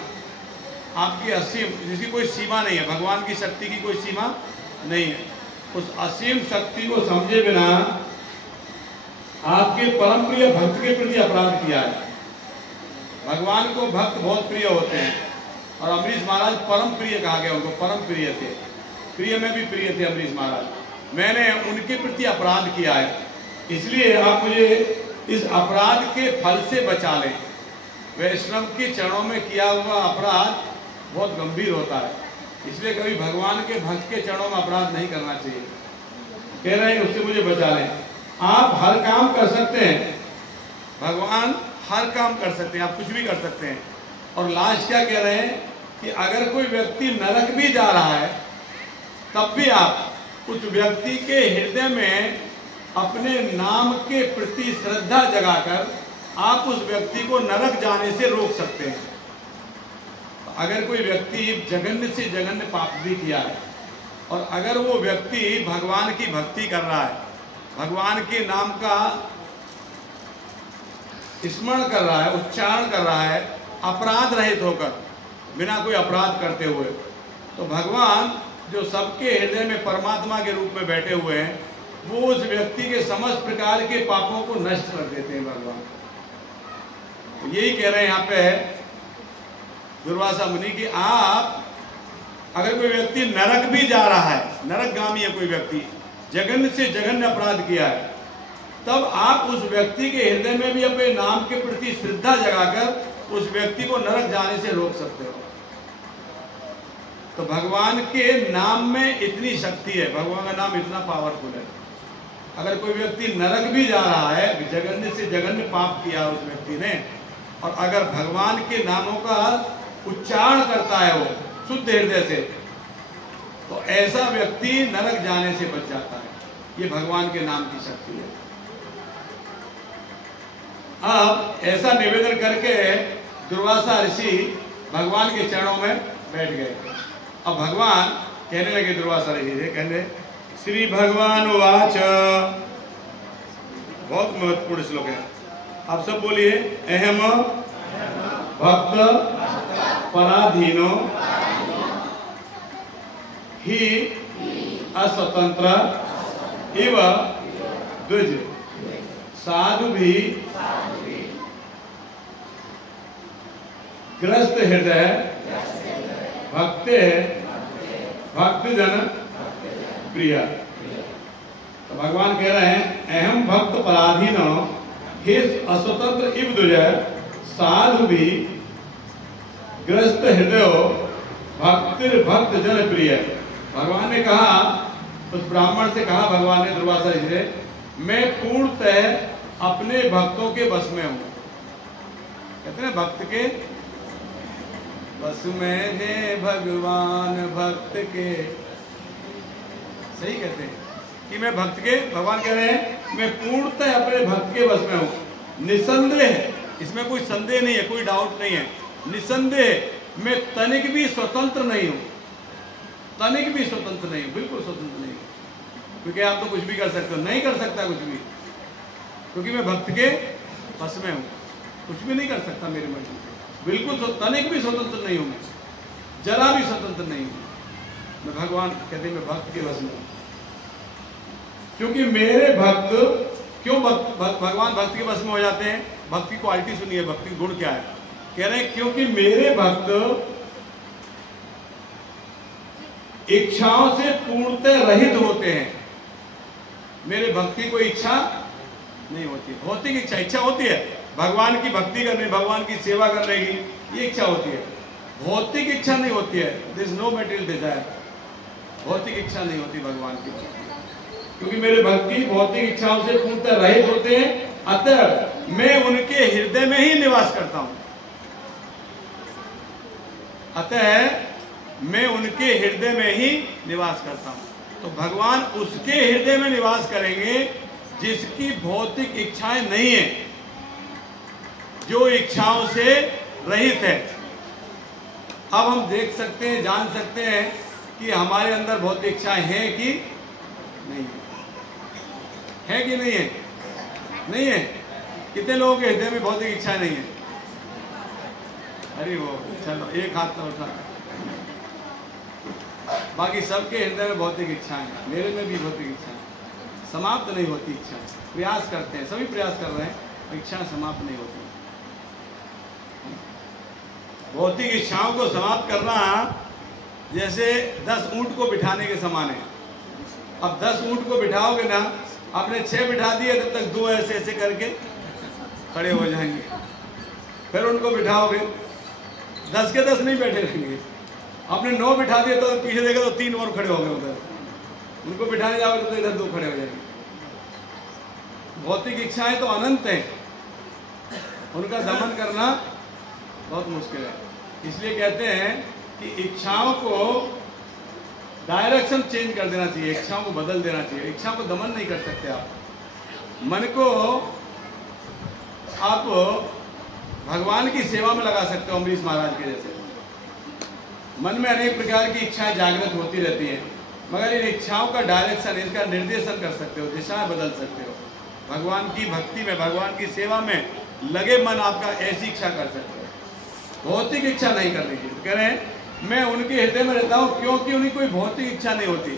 आपकी असीम, जिसकी कोई सीमा नहीं है, भगवान की शक्ति की कोई सीमा नहीं है, उस असीम शक्ति को समझे बिना आपके परम प्रिय भक्त के प्रति अपराध किया है। भगवान को भक्त बहुत प्रिय होते हैं और अमरीश महाराज परम प्रिय कहा गया, उनको परम प्रिय थे, प्रिय में भी प्रिय थे अमरीश महाराज। मैंने उनके प्रति अपराध किया है, इसलिए आप मुझे इस अपराध के फल से बचा लें। वैष्णव के चरणों में किया हुआ अपराध बहुत गंभीर होता है, इसलिए कभी भगवान के भक्त के चरणों में अपराध नहीं करना चाहिए। कह रहे हैं उससे मुझे बचा लें। आप हर काम कर सकते हैं, भगवान हर काम कर सकते हैं, आप कुछ भी कर सकते हैं। और लास्ट क्या कह रहे हैं कि अगर कोई व्यक्ति नरक भी जा रहा है तब भी आप उस व्यक्ति के हृदय में अपने नाम के प्रति श्रद्धा जगाकर आप उस व्यक्ति को नरक जाने से रोक सकते हैं। अगर कोई व्यक्ति जघन्य से जघन्य पाप भी किया है और अगर वो व्यक्ति भगवान की भक्ति कर रहा है, भगवान के नाम का स्मरण कर रहा है, उच्चारण कर रहा है, अपराध रहित होकर, बिना कोई अपराध करते हुए, तो भगवान जो सबके हृदय में परमात्मा के रूप में बैठे हुए हैं, वो उस व्यक्ति के समस्त प्रकार के पापों को नष्ट कर देते हैं भगवान। तो यही कह रहे हैं यहाँ पे दुर्वासा मुनि कि आप, अगर कोई व्यक्ति नरक भी जा रहा है, नरकगामी है कोई व्यक्ति, जघन्य से जघन्य अपराध किया है, तब आप उस व्यक्ति के हृदय में भी अपने नाम के प्रति श्रद्धा जगाकर उस व्यक्ति को नरक जाने से रोक सकते हो। तो भगवान के नाम में इतनी शक्ति है, भगवान का नाम इतना पावरफुल है। अगर कोई व्यक्ति नरक भी जा रहा है, जघन्य से जघन्य पाप किया उस व्यक्ति ने, और अगर भगवान के नामों का उच्चारण करता है वो शुद्ध हृदय से, तो ऐसा व्यक्ति नरक जाने से बच जाता है। ये भगवान के नाम की शक्ति है। अब ऐसा निवेदन करके दुर्वासा ऋषि भगवान के चरणों में बैठ गए। अब भगवान कहने लगे दुर्वासा ऋषि से, कहने, श्री भगवान वाच, बहुत महत्वपूर्ण श्लोक है, आप सब बोलिए, अहम भक्त पराधीनो ही अस्वतंत्र इव द्विज साधु भी ग्रस्त हृदय भक्ते भक्तजन प्रिय। तो भगवान कह रहे हैं, अहम भक्त पराधीनो ही अस्वतंत्र इव द्विज साधु भी ग्रस्त हृदय भक्त जन प्रिय। भगवान ने कहा, उस ब्राह्मण से कहा भगवान ने दुर्वासा ऋषि से, मैं पूर्णतः अपने भक्तों के बस में हूं। कहते हैं भक्त के बस में है भगवान भक्त के, सही कहते हैं कि मैं भक्त के, भगवान कह रहे हैं मैं पूर्णतः अपने भक्त के बस में हूं। निसंदेह, इसमें कोई संदेह नहीं है, कोई डाउट नहीं है, निसंदेह मैं तनिक भी स्वतंत्र नहीं हूं, तनिक भी स्वतंत्र नहीं हूं, बिल्कुल स्वतंत्र नहीं हूं। क्योंकि आप तो कुछ भी कर सकते हो, नहीं कर सकता कुछ भी, क्योंकि मैं भक्त के बस में हूं, कुछ भी नहीं कर सकता मेरे मर्जी से, बिल्कुल तनिक भी स्वतंत्र नहीं हूं, मैं जरा भी स्वतंत्र नहीं हूं। मैं भगवान कहते हैं मैं भक्त के बस में हूं, क्योंकि मेरे भक्त, क्यों भगवान भक्त के बस में हो जाते हैं? भक्ति क्वालिटी सुनिए, भक्ति गुण क्या है। कह रहे हैं क्योंकि मेरे भक्त इच्छाओं से पूर्णतः रहित होते हैं। मेरे भक्ति को इच्छा नहीं होती। भौतिक इच्छा होती है, भगवान की भक्ति करने, भगवान की सेवा करने की, ये इच्छा होती है। भौतिक इच्छा नहीं होती है। This no material desire. भौतिक इच्छा नहीं होती भगवान की, क्योंकि मेरे भक्ति भौतिक इच्छाओं से पूर्णतः रहित होते हैं, अतः मैं उनके हृदय में ही निवास करता हूं। अतः मैं उनके हृदय में ही निवास करता हूं। तो भगवान उसके हृदय में निवास करेंगे जिसकी भौतिक इच्छाएं नहीं है, जो इच्छाओं से रहित है। अब हम देख सकते हैं, जान सकते हैं कि हमारे अंदर भौतिक इच्छाएं हैं कि नहीं है कि नहीं है? नहीं है। कितने लोगों के हृदय में भौतिक इच्छा नहीं है? अरे वो चलो एक हाथ तो उठा। बाकी सबके हृदय में भौतिक इच्छाएं हैं, मेरे में भी भौतिक इच्छाएं, समाप्त नहीं होती इच्छा। प्रयास करते हैं, सभी प्रयास कर रहे हैं, इच्छा समाप्त नहीं होती। भौतिक इच्छाओं को समाप्त करना जैसे 10 ऊंट को बिठाने के समान है। अब 10 ऊंट को बिठाओगे ना, आपने 6 बिठा दिए, तब तक 2 ऐसे ऐसे करके खड़े हो जाएंगे। फिर उनको बिठाओगे, 10 के 10 नहीं बैठे रहेंगे। आपने 9 बिठा दिए तो पीछे देखा तो 3 और खड़े हो गए उधर। उनको बिठाने जाओगे तो इधर 2 खड़े हो जाएंगे। भौतिक इच्छाएं तो अनंत हैं, उनका दमन करना बहुत मुश्किल है। इसलिए कहते हैं कि इच्छाओं को डायरेक्शन चेंज कर देना चाहिए, इच्छाओं को बदल देना चाहिए। इच्छाओं को दमन नहीं कर सकते आप। मन को आप भगवान की सेवा में लगा सकते हो, अम्बरीश महाराज के जैसे। मन में अनेक प्रकार की इच्छाएं जागृत होती रहती हैं, मगर इन इच्छाओं का डायरेक्शन, इसका निर्देशन कर सकते हो, दिशाएं बदल सकते हो। भगवान की भक्ति में, भगवान की सेवा में लगे मन आपका, ऐसी इच्छा कर सकते हो। भौतिक इच्छा नहीं करनी चाहिए। कह रहे हैं मैं उनके हृदय में रहता हूं क्योंकि उन्हें कोई भौतिक इच्छा नहीं होती।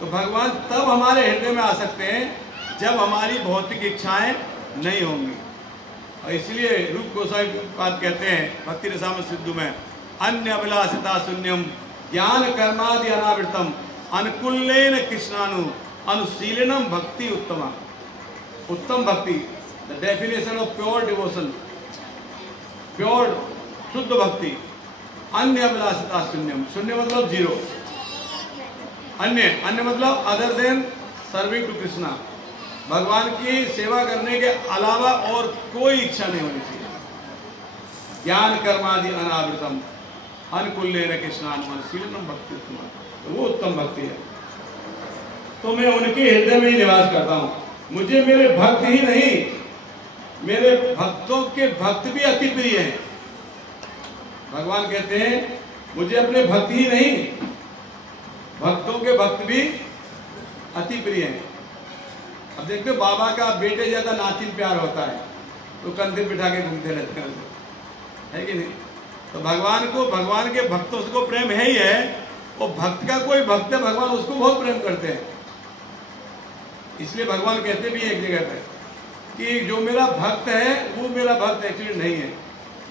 तो भगवान तब हमारे हृदय में आ सकते हैं जब हमारी भौतिक इच्छाएं नहीं होंगी। और इसलिए रूप गोस्वामी बात कहते हैं भक्ति रसामृत सिद्धू में, अन्य अभिलाषिता शून्यम ज्ञान कर्मादि अनावृतम अनुकूलेन कृष्णानु अनुशीलनम भक्ति उत्तमा। उत्तम भक्ति, the definition of pure devotion, pure शुद्ध भक्ति। अन्य अभिलाषिता शून्यम, शून्य मतलब 0। अन्य मतलब other than serving to Krishna, भगवान की सेवा करने के अलावा और कोई इच्छा नहीं होनी चाहिए। ज्ञान कर्मादि अनावृतम अनुकूलेन कृष्णानुशीलनम भक्ति उत्तमा, तो वो उत्तम भक्ति है। तो मैं उनके हृदय में ही निवास करता हूं। मुझे मेरे भक्त ही नहीं, मेरे भक्तों के भक्त भी अति प्रिय हैं। भगवान कहते हैं मुझे अपने भक्त ही नहीं, भक्तों के भक्त भी अति प्रिय हैं। अब देखते हो बाबा का बेटे ज्यादा नातिन प्यार होता है, तो कंधे बिठा के घूमते रहते हैं, है कि नहीं? तो भगवान को, भगवान के भक्तों को प्रेम है ही है। और भक्त का कोई भक्त है, भगवान उसको बहुत प्रेम करते हैं। इसलिए भगवान कहते भी एक जगह पे कि जो मेरा भक्त है वो मेरा भक्त एक्चुअली नहीं है,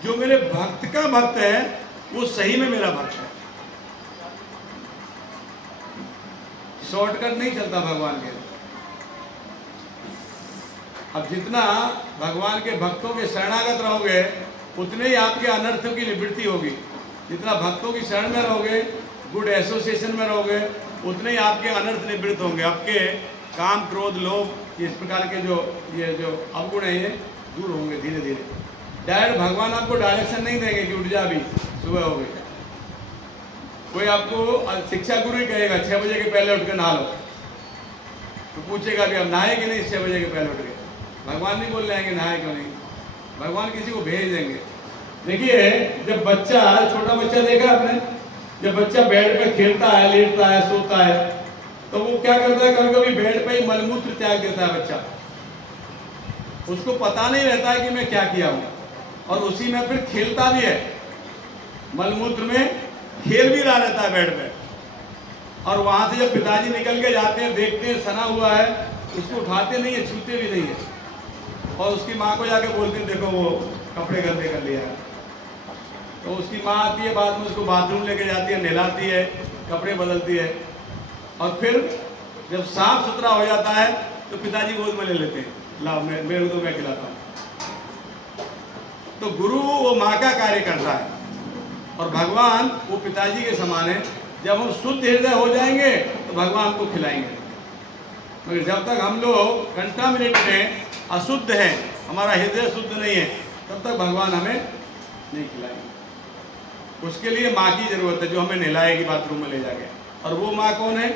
जो मेरे भक्त का भक्त है वो सही में मेरा भक्त है। शॉर्टकट नहीं चलता भगवान के। अब जितना भगवान के भक्तों के शरणागत रहोगे उतने ही आपके अनर्थों की निवृत्ति होगी। जितना भक्तों की शरण में रहोगे, गुड एसोसिएशन में रहोगे, उतने ही आपके अनर्थ निवृत्त होंगे। आपके काम, क्रोध, लोभ, इस प्रकार के ये जो अवगुण है ये दूर होंगे धीरे धीरे। डायरेक्ट भगवान आपको डायरेक्शन नहीं देंगे कि उठ जा, भी सुबह हो गई। कोई आपको शिक्षा गुरु ही कहेगा 6 बजे के पहले उठ के नहा लो, तो पूछेगा भी अब नहाए कि नहीं 6 बजे के पहले उठ के। भगवान नहीं बोल रहे हैं कि नहाए क्यों नहीं, भगवान किसी को भेज देंगे। देखिए जब बच्चा, छोटा बच्चा देखा आपने, जब बच्चा बेड पे खेलता है, लेटता है, सोता है, तो वो क्या करता है, कभी कभी बेड पे ही मलमूत्र त्याग देता है बच्चा। उसको पता नहीं रहता है कि मैं क्या किया हूं, और उसी में फिर खेलता भी है, मलमूत्र में खेल भी रहा रहता है बेड पे। और वहां से जब पिताजी निकल के जाते हैं, देखते हैं सना हुआ है, उसको उठाते नहीं है, छूते भी नहीं है। और उसकी माँ को जाके बोलती है देखो वो कपड़े गंदे कर लिया है। तो उसकी माँ आती है, बाद में उसको बाथरूम लेके जाती है, नहलाती है, कपड़े बदलती है, और फिर जब साफ सुथरा हो जाता है तो पिताजी गोद में ले लेते हैं, लाओ मेरे को तो मैं खिलाता हूँ। तो गुरु वो माँ का कार्य करता है और भगवान वो पिताजी के समान है। जब हम शुद्ध हृदय हो जाएंगे तो भगवान को खिलाएंगे, मगर जब तक हम लोग कंटामिनेट में अशुद्ध हैं, हमारा हृदय शुद्ध नहीं है, तब तक भगवान हमें नहीं खिलाएंगे। उसके लिए माँ की जरूरत है जो हमें नहलाएगी बाथरूम में ले जाके। और वो माँ कौन है?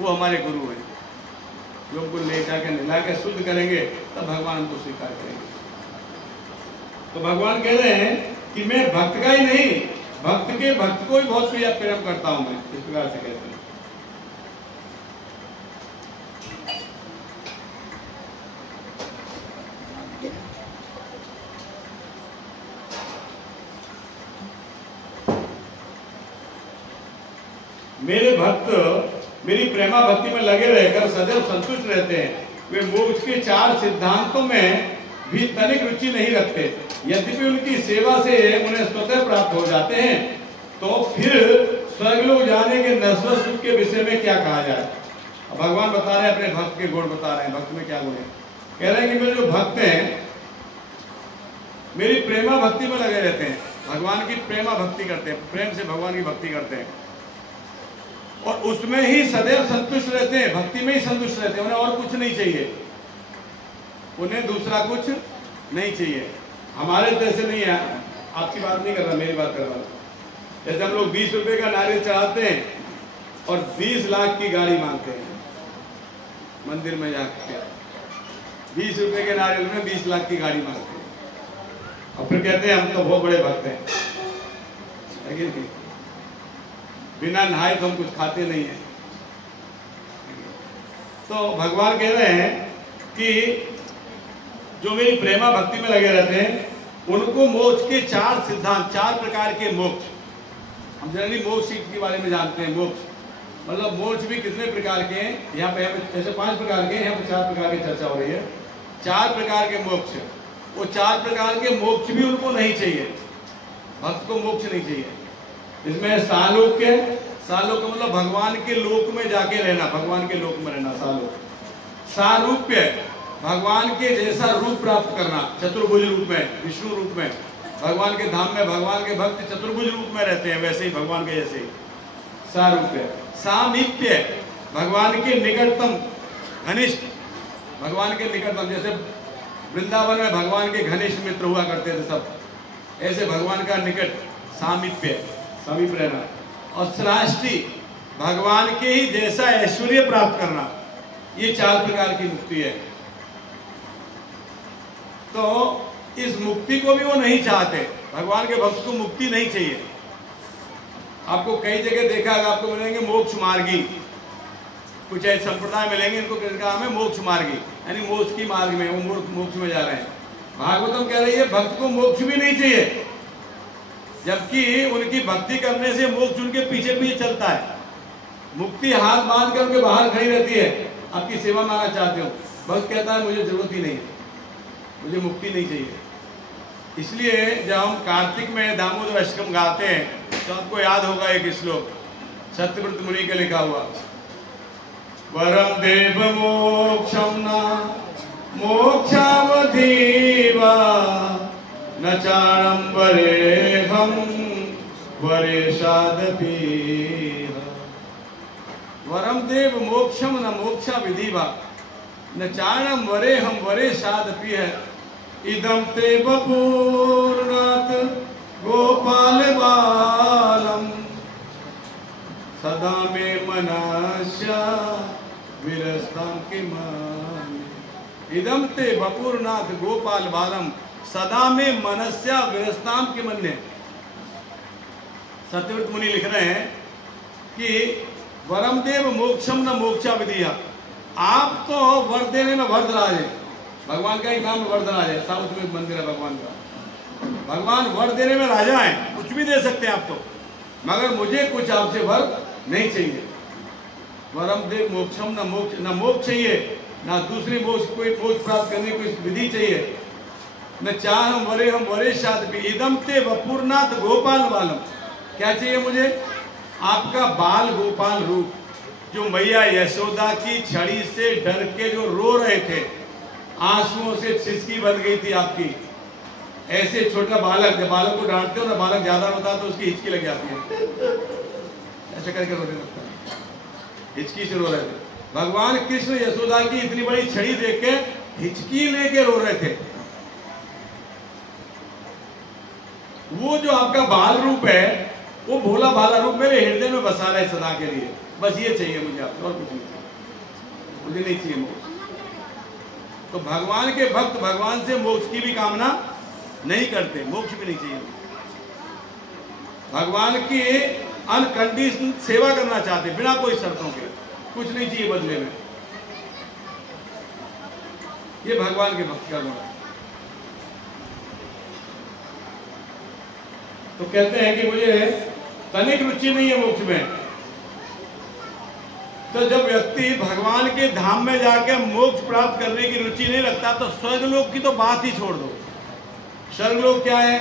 वो हमारे गुरु हैं, जो हमको ले जाकर नहला के शुद्ध करेंगे, तब भगवान हमको स्वीकार करेंगे। तो भगवान कह रहे हैं कि मैं भक्त का ही नहीं, भक्त को ही बहुत प्रेम करता हूं मैं, इस प्रकार से कहते हैं। मेरे भक्त मेरी प्रेमा भक्ति में लगे रहकर सदैव संतुष्ट रहते हैं। वे मोक्ष के 4 सिद्धांतों में भी तनिक रुचि नहीं रखते। यद्यपि उनकी सेवा से उन्हें स्वतः प्राप्त हो जाते हैं, तो फिर स्वर्गलोक जाने के नश्वर सुख के विषय में क्या कहा जाए। भगवान बता रहे हैं, अपने भक्त के गुण बता रहे हैं। भक्त में क्या गुण है? कह रहे हैं कि मेरे जो भक्त हैं मेरी प्रेमा भक्ति में लगे रहते हैं, भगवान की प्रेमा भक्ति करते हैं, प्रेम से भगवान की भक्ति करते हैं, और उसमें ही सदैव संतुष्ट रहते हैं, भक्ति में ही संतुष्ट रहते हैं। उन्हें और कुछ नहीं चाहिए, उन्हें दूसरा कुछ नहीं चाहिए। हमारे जैसे नहीं है, आपकी बात नहीं कर रहा, मेरी बात कर रहा हूं। जैसे हम लोग 20 रुपए का नारियल चढ़ाते हैं और 20 लाख की गाड़ी मांगते हैं मंदिर में जाकर। 20 रुपए के नारियल में 20 लाख की गाड़ी मांगते हैं और फिर कहते हैं हम तो बहुत बड़े भक्त हैं। बिना नहाए तो हम कुछ खाते नहीं है। तो भगवान कह रहे हैं कि जो मेरी प्रेमा भक्ति में लगे रहते हैं उनको मोक्ष के 4 सिद्धांत, 4 प्रकार के मोक्ष, हम जनरली मोक्ष के बारे में जानते हैं। मोक्ष मतलब मोक्ष भी कितने प्रकार के हैं, यहाँ पे जैसे 5 प्रकार के, यहाँ पे 4 प्रकार की चर्चा हो रही है। 4 प्रकार के मोक्ष, वो 4 प्रकार के मोक्ष भी उनको नहीं चाहिए, भक्त को मोक्ष नहीं चाहिए। इसमें सालोक्य, सालोक्य मतलब भगवान के लोक में जाके रहना, भगवान के लोक में रहना, सालोक्य। सारूप्य, भगवान के जैसा रूप प्राप्त करना, चतुर्भुज रूप में, विष्णु रूप में। भगवान के धाम में भगवान के भक्त चतुर्भुज रूप में रहते हैं, वैसे ही भगवान के जैसे ही। सारूप्य। सामीप्य, भगवान के निकटतम, घनिष्ठ, भगवान के निकटतम। जैसे वृंदावन में भगवान के घनिष्ठ मित्र हुआ करते थे सब, ऐसे भगवान का निकट, सामीप्य, समीप रहना। और सृष्टि, भगवान के ही जैसा ऐश्वर्य प्राप्त करना। ये 4 प्रकार की मुक्ति है। तो इस मुक्ति को भी वो नहीं चाहते, भगवान के भक्त को मुक्ति नहीं चाहिए। आपको कई जगह देखा है, आपको मिलेंगे मोक्ष मार्गी, कुछ ऐसे संप्रदाय मिलेंगे, इनको नाम है मोक्ष मार्गी, यानी मोक्ष की मार्ग में, वो मोक्ष में जा रहे हैं। भागवतम कह रही है भक्त को मोक्ष भी नहीं चाहिए, जबकि उनकी भक्ति करने से मोक्ष उनके पीछे पीछे चलता है। मुक्ति हाथ बांध कर उनके बाहर खड़ी रहती है, आपकी सेवा में आना चाहते हो। भक्त कहता है मुझे जरूरत ही नहीं है, मुझे मुक्ति नहीं चाहिए। इसलिए जब हम कार्तिक में दामोदर अष्टकम गाते हैं तो आपको याद होगा एक श्लोक सत्यव्रत मुनि का लिखा हुआ, वरम देव मोक्षम न मोक्षावधीवा न चारम वरे हम वरे सादपी। वरम देव मोक्षम न मोक्षा विधिवा न चारणम वरे हम वरे सादपी है। इदम ते बपूर्णात गोपाल बालम सदा में मनस्या विरस्ताम के मान। इदम ते बपूर्णात गोपाल बालम सदा में मनस्या विरस्ताम के मन। सत्यव्रत मुनि लिख रहे हैं कि वरम देव मोक्षम न मोक्षा विधिया। आप तो वर देने में वरदराज है, भगवान का ही नाम वरदराज है। साउथ में मंदिर है भगवान का, भगवान वर देने में राजा है, कुछ भी दे सकते हैं आप तो, मगर मुझे कुछ आपसे वर नहीं चाहिए। वरम देव मोक्षम न मोक्ष चाहिए ना दूसरी मोक्ष कोई मोक्ष प्राप्त करने की कोई विधि चाहिए। न चाहम वरे हम वरेशाद भी इदम ते वपुरनाथ गोपाल बालम। क्या चाहिए मुझे? आपका बाल गोपाल रूप, जो मैया यशोदा की छड़ी से डर के जो रो रहे थे, आंसुओं से सिसकी बन गई थी आपकी, ऐसे छोटा बालक, जब बालक को डांटते हो ना, बालक ज्यादा रोता तो उसकी हिचकी लग जाती है, ऐसे करके रोने लगता है, हिचकी से रो रहे थे। भगवान कृष्ण यशोदा की इतनी बड़ी छड़ी देख के हिचकी लेके रो रहे थे। वो जो आपका बाल रूप है, वो भोला भाला रूप मेरे हृदय में बसा रहा है सदा के लिए। बस ये चाहिए मुझे आपसे, और कुछ नहीं चाहिए, मुझे नहीं चाहिए मोक्ष। तो भगवान के भक्त भगवान से मोक्ष की भी कामना नहीं करते, मोक्ष भी नहीं चाहिए। भगवान की अनकंडीशनल सेवा करना चाहते, बिना कोई शर्तों के, कुछ नहीं चाहिए बदले में। ये भगवान के भक्त का गुण है। तो कहते हैं कि मुझे तनिक रुचि नहीं है मोक्ष में। तो जब व्यक्ति भगवान के धाम में जाकर मोक्ष प्राप्त करने की रुचि नहीं रखता, तो स्वर्गलोक की तो बात ही छोड़ दो। स्वर्गलोक क्या है?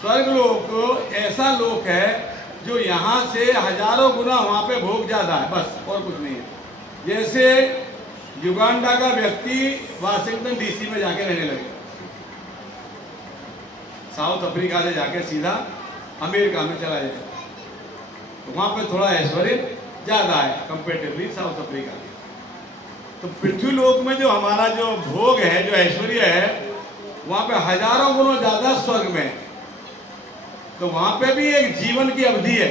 स्वर्गलोक ऐसा लोक है जो यहां से हजारों गुना वहां पे भोग ज्यादा है, बस, और कुछ नहीं है। जैसे युगांडा का व्यक्ति वाशिंगटन डीसी में जाके रहने लगे, साउथ अफ्रीका से जाके सीधा अमेरिका में चला जाए, तो वहां पे थोड़ा ऐश्वर्य ज्यादा है कंपेरेटिवली साउथ अफ्रीका के। तो पृथ्वी लोक में जो हमारा जो भोग है, जो ऐश्वर्य है, वहां पे हजारों गुना ज्यादा स्वर्ग में। तो वहां पे भी एक जीवन की अवधि है,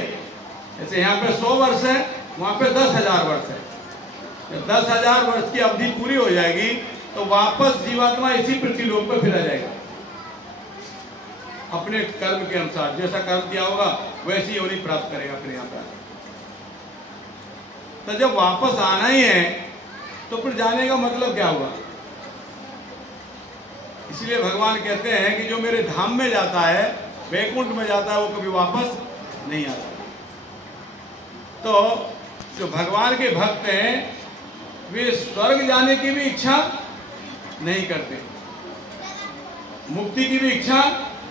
जैसे यहाँ पे 100 वर्ष है, वहां पे 10,000 वर्ष है। जब 10,000 वर्ष की अवधि पूरी हो जाएगी तो वापस जीवात्मा इसी पृथ्वी लोक पे फिरा जाएगा, अपने कर्म के अनुसार। जैसा कर्म किया होगा वैसी योनि प्राप्त करेगा फिर यहाँ पर। तो जब वापस आना ही है तो फिर जाने का मतलब क्या हुआ? इसलिए भगवान कहते हैं कि जो मेरे धाम में जाता है, वैकुंठ में जाता है, वो कभी वापस नहीं आता। तो जो भगवान के भक्त हैं वे स्वर्ग जाने की भी इच्छा नहीं करते, मुक्ति की भी इच्छा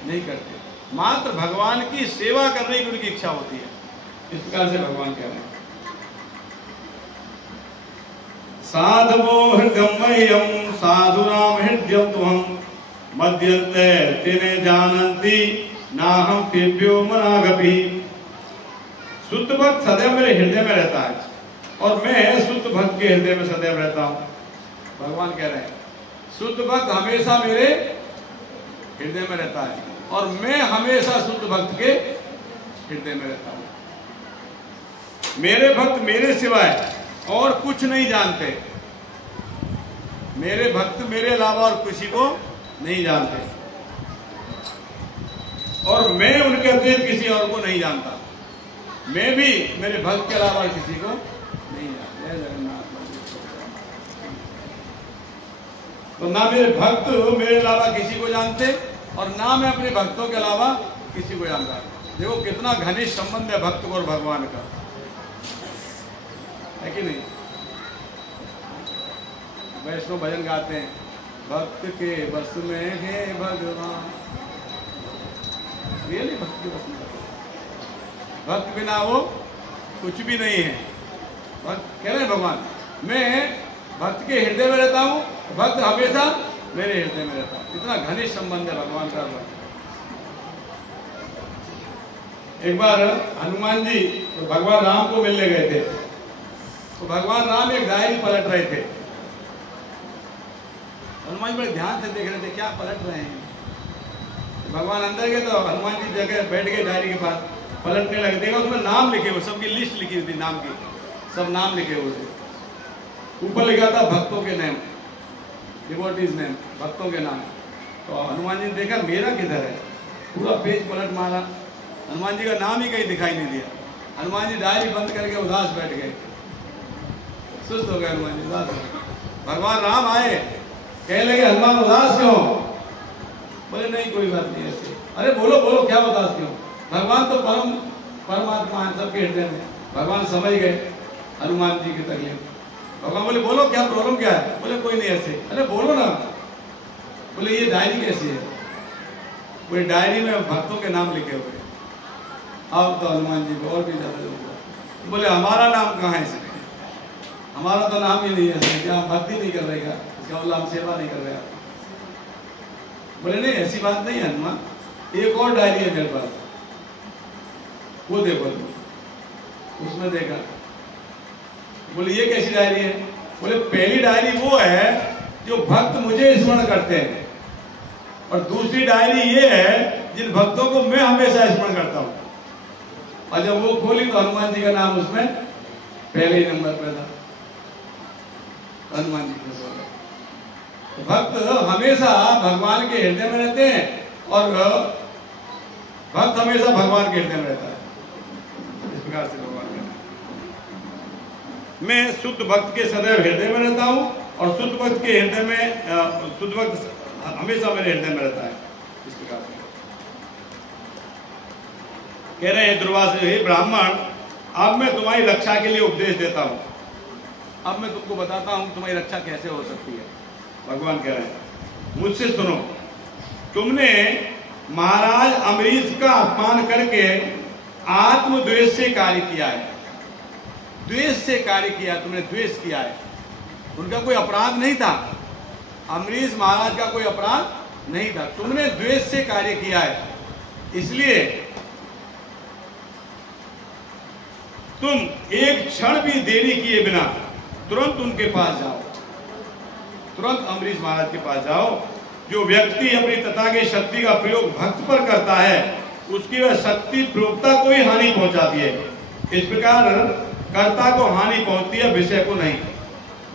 नहीं करते, मात्र भगवान की सेवा करने की उनकी इच्छा होती है। इस प्रकार से भगवान कह रहे हैं, साधवो हृदयमय्यम साधुनाम हृदयम तुहम मध्यन्ते तेने जानन्ति नाहम तेभ्यो मनागपि। शुद्ध भक्त सदैव मेरे हृदय में रहता है और मैं शुद्ध भक्त के हृदय में सदैव रहता हूं। भगवान कह रहे हैं शुद्ध भक्त हमेशा मेरे हृदय में रहता है और मैं हमेशा शुद्ध भक्त के हृदय में रहता हूं। मेरे भक्त मेरे सिवाय और कुछ नहीं जानते, मेरे भक्त मेरे अलावा और किसी को नहीं जानते, और मैं उनके अतिरिक्त किसी और को नहीं जानता। मैं भी मेरे भक्त के अलावा किसी को नहीं जानता। जय जगन्नाथ। तो ना मेरे भक्त मेरे अलावा किसी को जानते और ना मैं अपने भक्तों के अलावा किसी को जानता। देखो कितना घनिष्ठ संबंध है भक्त और भगवान का, है कि नहीं? वैष्णव भजन गाते हैं, भक्त के बस में है भगवान। रियली भक्त के बस में, भक्त बिना वो कुछ भी नहीं है। भक्त कह रहे हैं भगवान, मैं भक्त के हृदय में रहता हूं, भक्त हमेशा मेरे हृदय में रहता हूं। इतना घनिष्ठ संबंध है भगवान का। एक बार हनुमान जी तो भगवान राम को मिलने गए थे, तो भगवान राम एक डायरी पलट रहे थे। हनुमान जी बड़े ध्यान से देख रहे थे क्या पलट रहे हैं। भगवान अंदर गए तो हनुमान जी जगह बैठ गए डायरी के पास, पलटने लगे। देखा उसमें नाम लिखे हुए, सबकी लिस्ट लिखी हुई थी, नाम की सब नाम लिखे हुए थे। ऊपर लिखा था भक्तों के नाम, डिवोटीज नेम, भक्तों के नाम। तो हनुमान जी ने देखा मेरा किधर है, पूरा पेज पलट मारा, हनुमान जी का नाम ही कहीं दिखाई नहीं दिया। हनुमान जी डायरी बंद करके उदास बैठ गए, सुस्त हो गए हनुमान जी, उदास हो गए। भगवान राम आए, कहने लगे हनुमान उदास क्यों? बोले नहीं कोई बात नहीं ऐसे। अरे बोलो बोलो क्या उदास क्यों? भगवान तो परमात्मा है सबके हृदय में। भगवान समझ गए हनुमान जी की तकलीफ, भगवान बोले बोलो क्या प्रॉब्लम क्या है? बोले कोई नहीं ऐसे। अरे बोलो ना। बोले ये डायरी कैसी है? बोले डायरी में भक्तों के नाम लिखे हुए। अब तो हनुमान जी को और भी ज्यादा। बोले हमारा नाम कहाँ है इसमें? हमारा तो नाम ही नहीं है इसमें। क्या हम भक्ति नहीं कर रहे? क्या इसका मतलब हम सेवा नहीं कर रहे? बोले नहीं ऐसी बात नहीं है हनुमान, एक और डायरी है मेरे पास, वो देखो। उसमें देखा। बोले ये कैसी डायरी है? बोले पहली डायरी वो है जो भक्त मुझे स्मरण करते हैं, और दूसरी डायरी ये है जिन भक्तों को मैं हमेशा स्मरण करता हूं। और जब वो खोली तो हनुमान जी का नाम उसमें पहले ही नंबर पर था। हनुमान जी खुश हो गए। भक्त हमेशा भगवान के हृदय में रहते हैं, और भक्त हमेशा भगवान के हृदय में रहता है। इस प्रकार से भगवान कहते हैं मैं शुद्ध भक्त के सदैव हृदय में रहता हूं, और शुद्ध भक्त के हृदय में शुद्ध भक्त हमेशा मेरे हृदय में रहता है। इस प्रकार से कह रहे हैं दुर्वासा, हे ब्राह्मण, अब मैं तुम्हारी रक्षा के लिए उपदेश देता हूं। अब मैं तुमको बताता हूं तुम्हारी रक्षा कैसे हो सकती है। भगवान कह रहे हैं मुझसे सुनो, तुमने महाराज अम्बरीश का अपमान करके आत्मद्वेष से कार्य किया है। द्वेष से कार्य किया, तुमने द्वेष किया है। उनका कोई अपराध नहीं था, अम्बरीश महाराज का कोई अपराध नहीं था, तुमने द्वेष से कार्य किया है। इसलिए तुम एक क्षण भी देरी किए बिना तुरंत उनके पास जाओ, तुरंत अम्बरीश महाराज के पास जाओ। जो व्यक्ति अपनी तथा की शक्ति का प्रयोग भक्त पर करता है, उसकी वह शक्ति प्रयोक्ता को ही हानि पहुंचाती है। इस प्रकार कर्ता को हानि पहुंचती है, विषय को नहीं।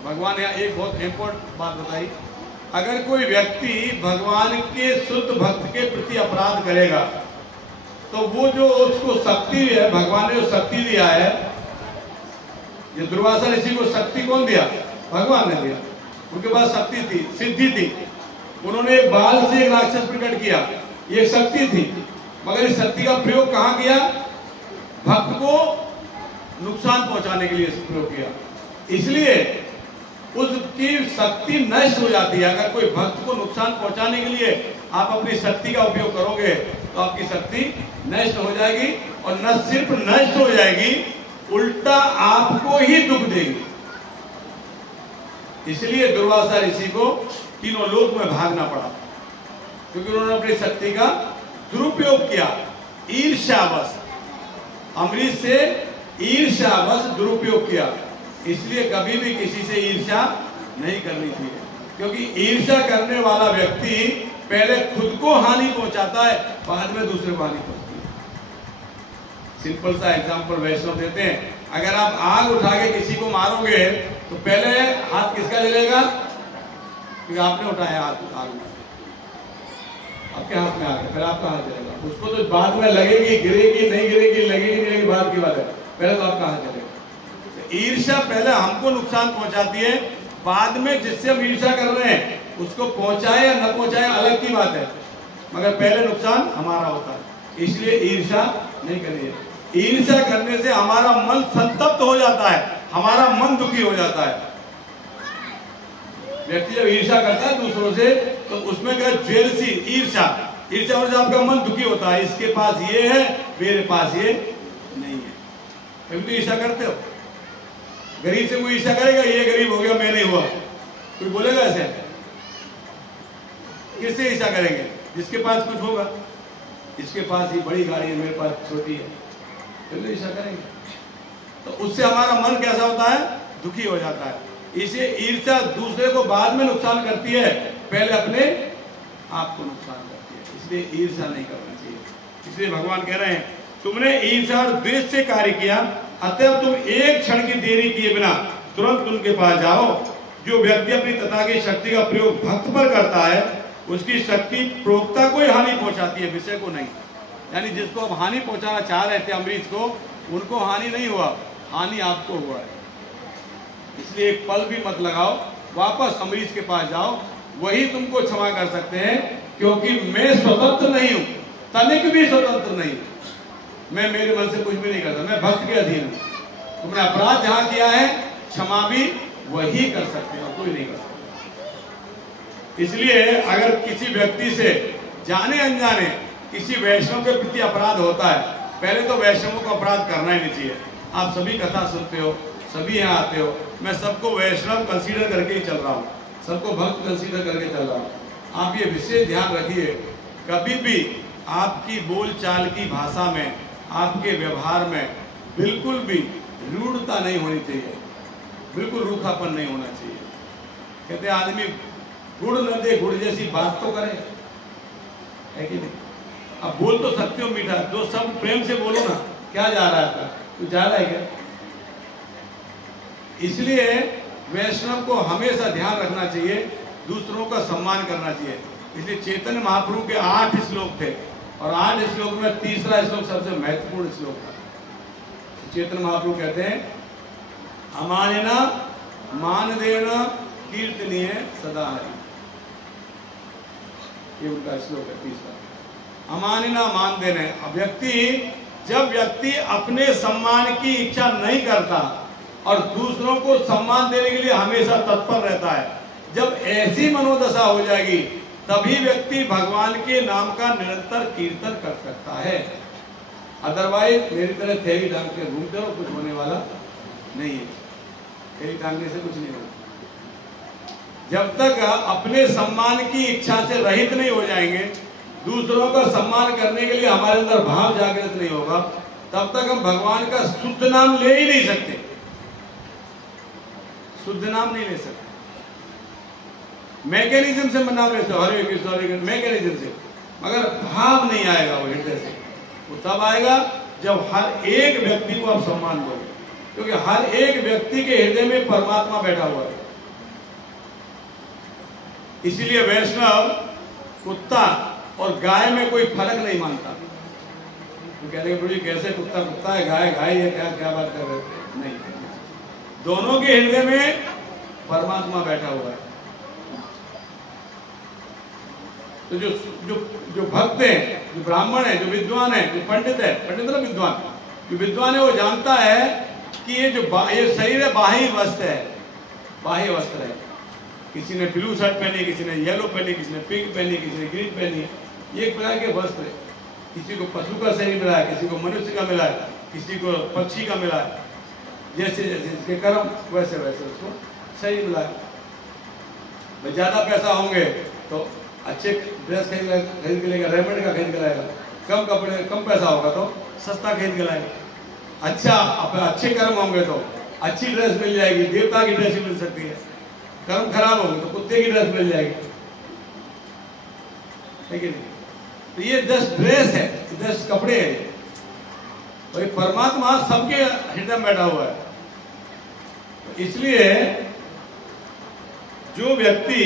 भगवान ने एक बहुत इंपॉर्टेंट बात बताई, अगर कोई व्यक्ति भगवान के शुद्ध भक्त के प्रति अपराध करेगा, तो वो जो उसको शक्ति है, भगवान ने जो शक्ति दिया है, ये दुर्वासा ऋषि को शक्ति कौन दिया? भगवान ने दिया। उनके पास शक्ति थी, सिद्धि थी, उन्होंने एक बाल से एक राक्षस प्रकट किया, ये शक्ति थी। मगर इस शक्ति का प्रयोग कहां किया? भक्त को नुकसान पहुंचाने के लिए प्रयोग किया। इसलिए उसकी शक्ति नष्ट हो जाती है। अगर कोई भक्त को नुकसान पहुंचाने के लिए आप अपनी शक्ति का उपयोग करोगे, तो आपकी शक्ति नष्ट हो जाएगी, और न सिर्फ नष्ट हो जाएगी, उल्टा आपको ही दुख देगी। इसलिए दुर्वासा ऋषि को तीनों लोक में भागना पड़ा, क्योंकि उन्होंने अपनी शक्ति का दुरुपयोग किया, ईर्ष्यावश। अम्बरीश से ईर्ष्यावश दुरुपयोग किया। इसलिए कभी भी किसी से ईर्ष्या नहीं करनी चाहिए, क्योंकि ईर्ष्या करने वाला व्यक्ति पहले खुद को हानि पहुंचाता है, बाद में दूसरे को हानि पहुंचती है। सिंपल सा एग्जांपल वैष्णव देते हैं, अगर आप आग उठा के किसी को मारोगे, तो पहले हाथ किसका जलेगा? क्योंकि आपने उठाया हाथ, आग आपके हाथ में आ गया, फिर आपका हाथ जलेगा। उसको तो बाद में लगेगी, गिरेगी नहीं गिरेगी, लगेगी नहीं लगेगी, बाद की बात है, पहले तो आपका हाथ जलेगा। ईर्ष्या पहले हमको नुकसान पहुंचाती है, बाद में जिससे हम ईर्ष्या कर रहे हैं उसको पहुंचाए या न पहुंचाए अलग की बात है, मगर पहले नुकसान हमारा होता है। इसलिए ईर्ष्या नहीं करनी है। ईर्ष्या करने से हमारा मन संतप्त हो जाता है, हमारा मन दुखी हो जाता है। व्यक्ति जब ईर्ष्या करता है दूसरों से, तो उसमें क्या? जेलसी, ईर्ष्या। ईर्ष्या होने से आपका मन दुखी होता है, इसके पास ये है, मेरे पास ये नहीं है। कभी तो ईर्ष्या करते हो? गरीब से कोई ईर्ष्या करेगा? ये गरीब हो गया, मैं नहीं हुआ, कोई बोलेगा ऐसे? किससे ईर्ष्या करेंगे? जिसके पास कुछ होगा। इसके पास ही बड़ी गाड़ी है, मेरे पास छोटी है, तो ईर्ष्या करेंगे। तो उससे हमारा मन कैसा होता है? दुखी हो जाता है। इसे ईर्ष्या दूसरे को बाद में नुकसान करती है, पहले अपने आप को नुकसान करती है। इसलिए ईर्ष्या नहीं करना चाहिए। इसलिए भगवान कह रहे हैं तुमने ईर्ष्या और द्वेष से कार्य किया, अतः तुम एक क्षण की देरी किए बिना तुरंत उनके पास जाओ। जो व्यक्ति अपनी तथा की शक्ति का प्रयोग भक्त पर करता है, उसकी शक्ति प्रोक्ता को ही हानि पहुंचाती है, विषय को नहीं। यानी जिसको अब हानि पहुंचाना चाह रहे थे अम्बरीश को, उनको हानि नहीं हुआ, हानि आपको हुआ है। इसलिए एक पल भी मत लगाओ, वापस अम्बरीश के पास जाओ, वही तुमको क्षमा कर सकते हैं, क्योंकि मैं स्वतंत्र नहीं हूं, तनिक भी स्वतंत्र नहीं हूं। मैं मेरे मन से कुछ भी नहीं करता, मैं भक्त के अधीन हूं। तुमने अपराध जहां किया है, क्षमा भी वही कर सकते हैं और कोई नहीं कर सकता। इसलिए अगर किसी व्यक्ति से जाने अनजाने किसी वैष्णव के प्रति अपराध होता है, पहले तो वैष्णवों को अपराध करना ही नहीं चाहिए। आप सभी कथा सुनते हो, सभी यहाँ आते हो, मैं सबको वैष्णव कंसीडर करके ही चल रहा हूँ, सबको भक्त कंसीडर करके चल रहा हूँ। आप ये विशेष ध्यान रखिए, कभी भी आपकी बोलचाल की भाषा में, आपके व्यवहार में बिल्कुल भी रूढ़ता नहीं होनी चाहिए, बिल्कुल रूखापन नहीं होना चाहिए। कहते आदमी गुड़ न दे गुड़ जैसी बात तो करे, है कि नहीं? अब बोल तो सकते हो मीठा, जो सब प्रेम से बोलो ना, क्या जा रहा है आपका, कुछ जा रहा है क्या? इसलिए वैष्णव को हमेशा ध्यान रखना चाहिए, दूसरों का सम्मान करना चाहिए। इसलिए चैतन्य महाप्रभु के 8 श्लोक थे और 8 श्लोक में तीसरा श्लोक सबसे महत्वपूर्ण श्लोक था। चैतन्य महाप्रभु कहते हैं, अमानिना मान देना कीर्तनीय सदा हरि, ये उनका श्लोक है तीसरा। अमानिना मान देने, जब व्यक्ति अपने सम्मान की इच्छा नहीं करता और दूसरों को सम्मान देने के लिए हमेशा तत्पर रहता है, जब ऐसी मनोदशा हो जाएगी तभी व्यक्ति भगवान के नाम का निरंतर कीर्तन कर सकता है। अदरवाइज मेरी तरह थैली ढंग के घूमते हो, कुछ होने वाला नहीं है। थैली टांगने से कुछ नहीं होगा। जब तक अपने सम्मान की इच्छा से रहित नहीं हो जाएंगे, दूसरों का सम्मान करने के लिए हमारे अंदर भाव जागृत नहीं होगा, तब तक हम भगवान का शुद्ध नाम ले ही नहीं सकते, शुद्ध नाम नहीं ले सकते। मैकेनिज्म से नाम लेते हो, हरे कृष्ण हरे कृष्ण, मैकेनिज्म से, मगर भाव नहीं आएगा वो हृदय से। वो तब आएगा जब हर एक व्यक्ति को आप सम्मान दोगे, क्योंकि हर एक व्यक्ति के हृदय में परमात्मा बैठा हुआ है। इसीलिए वैष्णव कुत्ता और गाय में कोई फर्क नहीं मानता। तो कहते हैं प्रभु जी कैसे कुत्ता कुत्ता है, गाय गाय है, क्या क्या बात कर रहे हो? नहीं, दोनों के हृदय में परमात्मा बैठा हुआ है। तो जो भक्त है, जो ब्राह्मण है, जो विद्वान है, जो पंडित है, पंडित ना विद्वान, जो विद्वान है वो जानता है कि ये शरीर है बाह्य वस्त्र है, बाह्य वस्त्र है। किसी ने ब्लू शर्ट पहनी, किसी ने येलो पहनी, किसी ने पिंक पहनी, किसी ने ग्रीन पहनी, ये एक प्रकार के वस्त्र है। किसी को पशु का शरीर मिला है, किसी को मनुष्य का मिला है, किसी को पक्षी का मिला है, जैसे जैसे इसके कर्म वैसे वैसे उसको शरीर मिला है। ज्यादा पैसा होंगे तो अच्छे ड्रेस खरीद के लेगा, रेमंड का खरीद के लाएगा। कम कपड़े कम पैसा होगा तो सस्ता खरीद के लाएगा। अच्छा अच्छे कर्म होंगे तो अच्छी ड्रेस मिल जाएगी, देवता की ड्रेस ही मिल सकती है। कर्म खराब होंगे तो कुत्ते की ड्रेस मिल जाएगी, है कि नहीं? तो ये जस्ट ड्रेस है, जस्ट कपड़े हैं। तो ये परमात्मा सबके हृदय में बैठा हुआ है। इसलिए जो व्यक्ति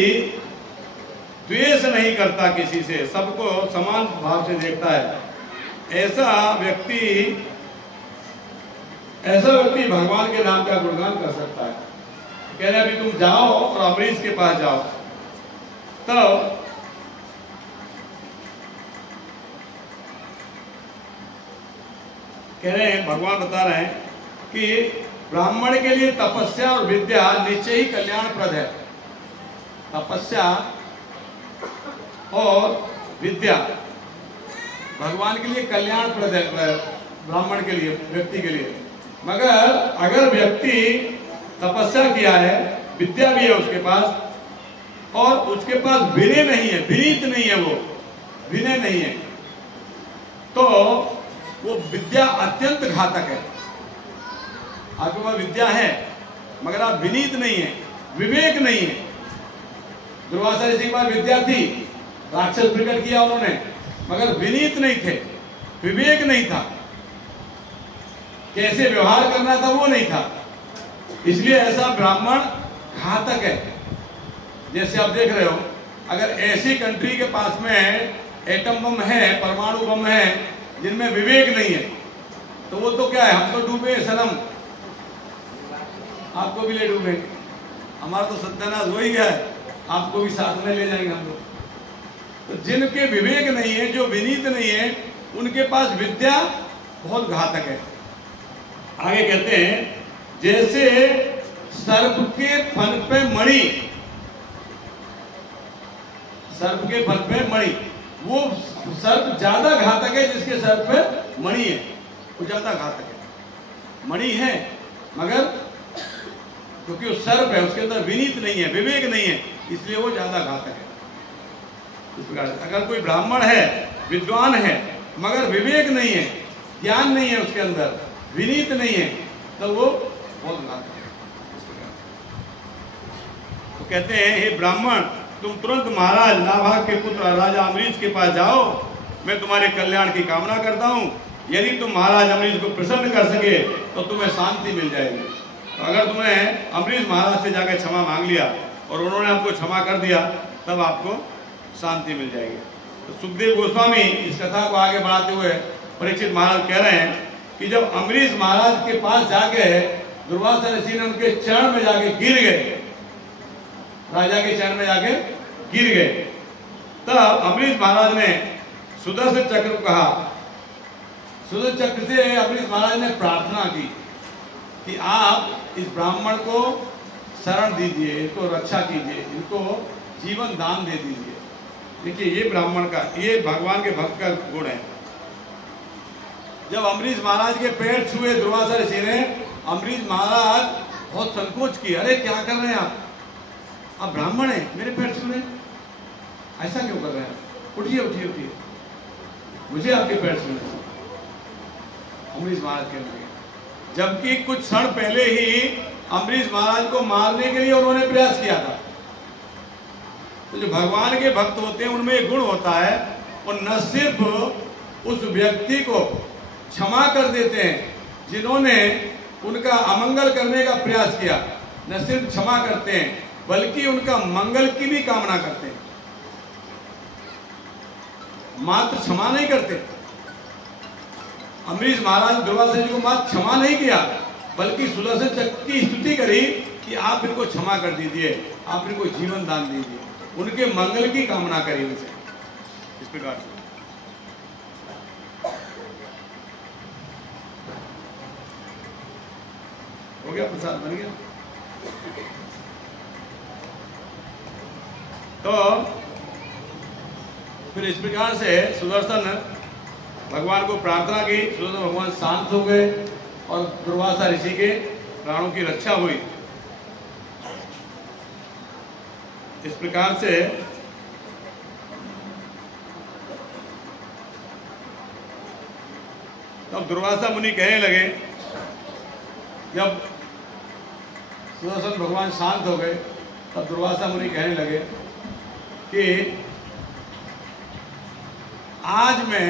द्वेष नहीं करता किसी से, सबको समान भाव से देखता है, ऐसा व्यक्ति भगवान के नाम का गुणगान कर सकता है। कह रहे अभी तुम जाओ और अमरीश के पास जाओ, तब कह रहे हैं, भगवान बता रहे हैं कि ब्राह्मण के लिए तपस्या और विद्या निश्चय ही कल्याणप्रद है। तपस्या और विद्या भगवान के लिए कल्याणप्रद है, ब्राह्मण के लिए, व्यक्ति के लिए। मगर अगर व्यक्ति तपस्या किया है, विद्या भी है उसके पास और उसके पास विनय नहीं है, विनीत नहीं है, वो विनय नहीं है, तो वो विद्या अत्यंत घातक है। आपके पास विद्या है मगर आप विनीत नहीं है, विवेक नहीं है। दुर्वासा ऋषि के पास विद्या थी, राक्षस प्रकट किया उन्होंने, मगर विनीत नहीं थे, विवेक नहीं था, कैसे व्यवहार करना था वो नहीं था। इसलिए ऐसा ब्राह्मण घातक है। जैसे आप देख रहे हो, अगर ऐसी कंट्री के पास में एटम बम है, परमाणु बम है, जिनमें विवेक नहीं है, तो वो तो क्या है, हम तो डूबे सनम, आपको भी ले डूबेंगे, हमारा तो सत्यानाश हो ही गया है, आपको भी साथ में ले जाएंगे हम लोग। तो जिनके विवेक नहीं है, जो विनीत नहीं है, उनके पास विद्या बहुत घातक है। आगे कहते हैं, जैसे सर्प के फन पे मणि, सर्प के फन पे मणि, वो सर्प ज्यादा घातक है जिसके सर पे मणि है, वो ज्यादा घातक है। मणि है मगर क्योंकि वो सर्प है, उसके अंदर विनीत नहीं है, विवेक नहीं है, इसलिए वो ज्यादा घातक है। इस प्रकार से अगर कोई ब्राह्मण है, विद्वान है, मगर विवेक नहीं है, ज्ञान नहीं है उसके अंदर, विनीत नहीं है, तो वो बहुत घातक है। इस प्रकार तो कहते हैं, हे ब्राह्मण, तुम तुरंत महाराज नाभाग के पुत्र राजा अम्बरीश के पास जाओ, मैं तुम्हारे कल्याण की कामना करता हूँ। यदि तुम महाराज अम्बरीश को प्रसन्न कर सके तो तुम्हें शांति मिल जाएगी। तो अगर तुमने अम्बरीश महाराज से जाकर क्षमा मांग लिया और उन्होंने आपको क्षमा कर दिया, तब आपको शांति मिल जाएगी। तो सुखदेव गोस्वामी इस कथा को आगे बढ़ाते हुए परीक्षित महाराज कह रहे हैं कि जब अम्बरीश महाराज के पास जाके दुर्वासा ऋषि ने उनके चरण में जाके गिर गए, राजा के चरण में जाके गिर गए, तब अम्बरीश महाराज ने सुदर्शन चक्र को कहा। सुदर्शन चक्र से अम्बरीश महाराज ने प्रार्थना की कि आप इस ब्राह्मण को शरण दीजिए, इनको रक्षा कीजिए, इनको जीवन दान दे दीजिए। देखिए, ये ब्राह्मण का, ये भगवान के भक्त का गुण है। जब अम्बरीश महाराज के पैर छुए दुर्वासा ऋषि ने, अम्बरीश महाराज बहुत संकोच किए, अरे क्या कर रहे हैं आप ब्राह्मण हैं, मेरे पैर छू रहे हैं, ऐसा क्यों कर रहे हैं? उठिए उठिए उठिए, मुझे आपके पैर छूने हैं। अम्बरीश महाराज कहने लगे, जबकि कुछ क्षण पहले ही अम्बरीश महाराज को मारने के लिए उन्होंने प्रयास किया था। तो जो भगवान के भक्त होते हैं उनमें एक गुण होता है, वो न सिर्फ उस व्यक्ति को क्षमा कर देते हैं जिन्होंने उनका अमंगल करने का प्रयास किया, न सिर्फ क्षमा करते हैं बल्कि उनका मंगल की भी कामना करते हैं। मात्र क्षमा नहीं करते। अम्बरीश महाराज दुर्वासा जी को मात्र क्षमा नहीं किया, बल्कि सुदर्शन चक्र की स्तुति करी कि आप इनको क्षमा कर दीजिए, आप इनको जीवन दान दीजिए, उनके मंगल की कामना करी उनसे। इस प्रकार से हो गया, प्रसाद बन गया। तो फिर इस प्रकार से सुदर्शन भगवान को प्रार्थना की, सुदर्शन भगवान शांत हो गए और दुर्वासा ऋषि के प्राणों की रक्षा हुई। इस प्रकार से तब दुर्वासा मुनि कहने लगे, जब सुदर्शन भगवान शांत हो गए तब दुर्वासा मुनि कहने लगे कि आज मैं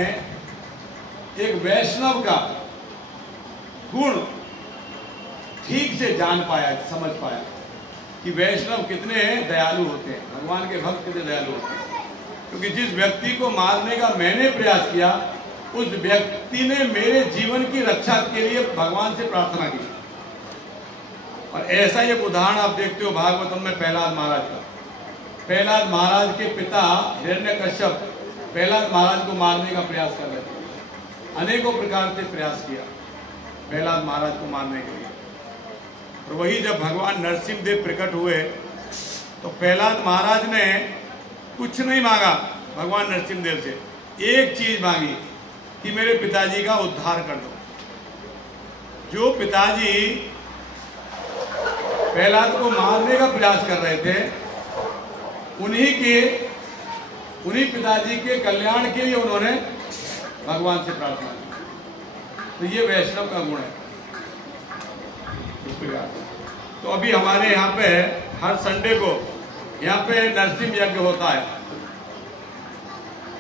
एक वैष्णव का गुण ठीक से जान पाया, समझ पाया कि वैष्णव कितने दयालु होते हैं, भगवान के भक्त कितने दयालु होते हैं। क्योंकि जिस व्यक्ति को मारने का मैंने प्रयास किया, उस व्यक्ति ने मेरे जीवन की रक्षा के लिए भगवान से प्रार्थना की। और ऐसा एक उदाहरण आप देखते हो भागवतम में प्रहलाद महाराज का। प्रहलाद महाराज के पिता हिरण्यकश्यप प्रहलाद महाराज को मारने का प्रयास कर रहे थे, अनेकों प्रकार से प्रयास किया प्रहलाद महाराज को मारने के लिए। और वही जब भगवान नरसिंहदेव प्रकट हुए तो प्रहलाद महाराज ने कुछ नहीं मांगा भगवान नरसिंहदेव से, एक चीज मांगी कि मेरे पिताजी का उद्धार कर दो। जो पिताजी प्रहलाद को मारने का प्रयास कर रहे थे, उन्हीं पिताजी के कल्याण के लिए उन्होंने भगवान से प्रार्थना की। तो ये वैष्णव का गुण है। इस प्रकार तो अभी हमारे यहाँ पे हर संडे को यहाँ पे नरसिंह यज्ञ होता है।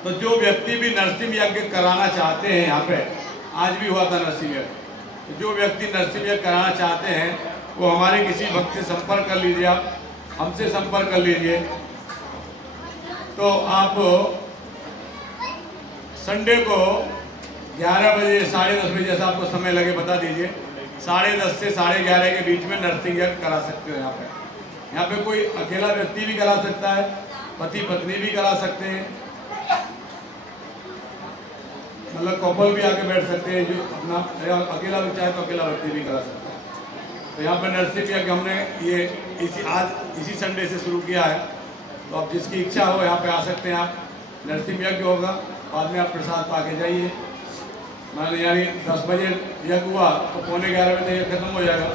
तो जो व्यक्ति भी नरसिंह यज्ञ कराना चाहते हैं, यहाँ पे आज भी हुआ था नरसिंह यज्ञ, तो जो व्यक्ति नरसिंह यज्ञ कराना चाहते हैं वो हमारे किसी भक्त से संपर्क कर लीजिए, आप हमसे संपर्क कर लीजिए। तो आप संडे को 11 बजे 10:30 बजे जैसा आपको समय लगे बता दीजिए, 10:30 से 11:30 के बीच में नरसिंह यज्ञ करा सकते हो। यहाँ पे कोई अकेला व्यक्ति भी करा सकता है, पति पत्नी भी करा सकते हैं, मतलब कपल भी आके बैठ सकते हैं, जो अपना अकेला भी चाहे तो अकेला व्यक्ति भी करा सकता है। तो यहाँ पर नरसिंह यज्ञ हमने ये इसी संडे से शुरू किया है। तो अब जिसकी इच्छा हो यहाँ पे आ सकते हैं आप। नरसिंह यज्ञ होगा, बाद में आप प्रसाद पा के जाइए। मान लीजिए यानी 10 बजे यज्ञ हुआ तो 11:15 बजे यज्ञ खत्म हो जाएगा,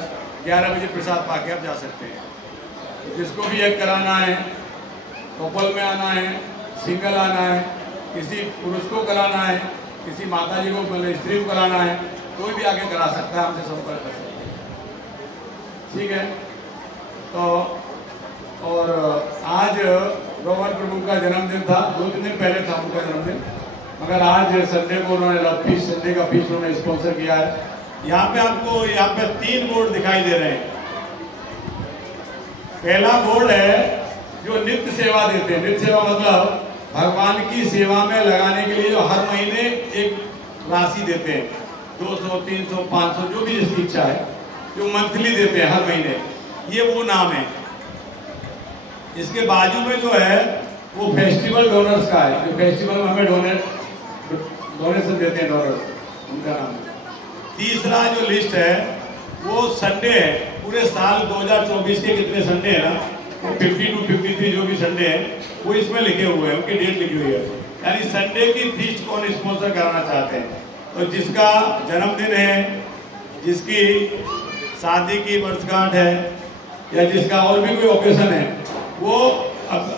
11 बजे प्रसाद पा के आप जा सकते हैं। तो जिसको भी यज्ञ कराना है, कपल में आना है, सिंगल आना है, किसी पुरुष को कराना है, किसी माता जी को मतलब स्त्री को कराना है, कोई भी आके करा सकता है, हमसे संपर्क कर सकते हैं। ठीक है। तो और आज रोहन प्रभु का जन्मदिन था, 2-3 दिन पहले था उनका जन्मदिन, मगर आज संडे को उन्होंने संडे का फीस उन्होंने स्पॉन्सर किया है। यहाँ पे आपको यहाँ पे 3 बोर्ड दिखाई दे रहे हैं। पहला बोर्ड है जो नित्य सेवा देते हैं। नित्य सेवा मतलब भगवान की सेवा में लगाने के लिए जो हर महीने एक राशि देते हैं, 200, 300, 500 जो भी जिसकी इच्छा है, जो मंथली देते हैं हर महीने, ये वो नाम है। इसके बाजू में जो है वो फेस्टिवल डोनर्स का है, जो फेस्टिवल में हमें डोनेशन देते हैं डोनर्स, उनका नाम है। तीसरा जो लिस्ट है वो संडे है, पूरे साल 2024 के कितने संडे हैं ना, 52, 53 जो भी संडे है वो इसमें लिखे हुए हैं, उनकी डेट लिखी हुई है। यानी संडे की फीस्ट कौन स्पॉन्सर कराना चाहते हैं, तो जिसका जन्मदिन है, जिसकी शादी की वर्षगांठ है, या जिसका और भी कोई ओकेजन है, वो अब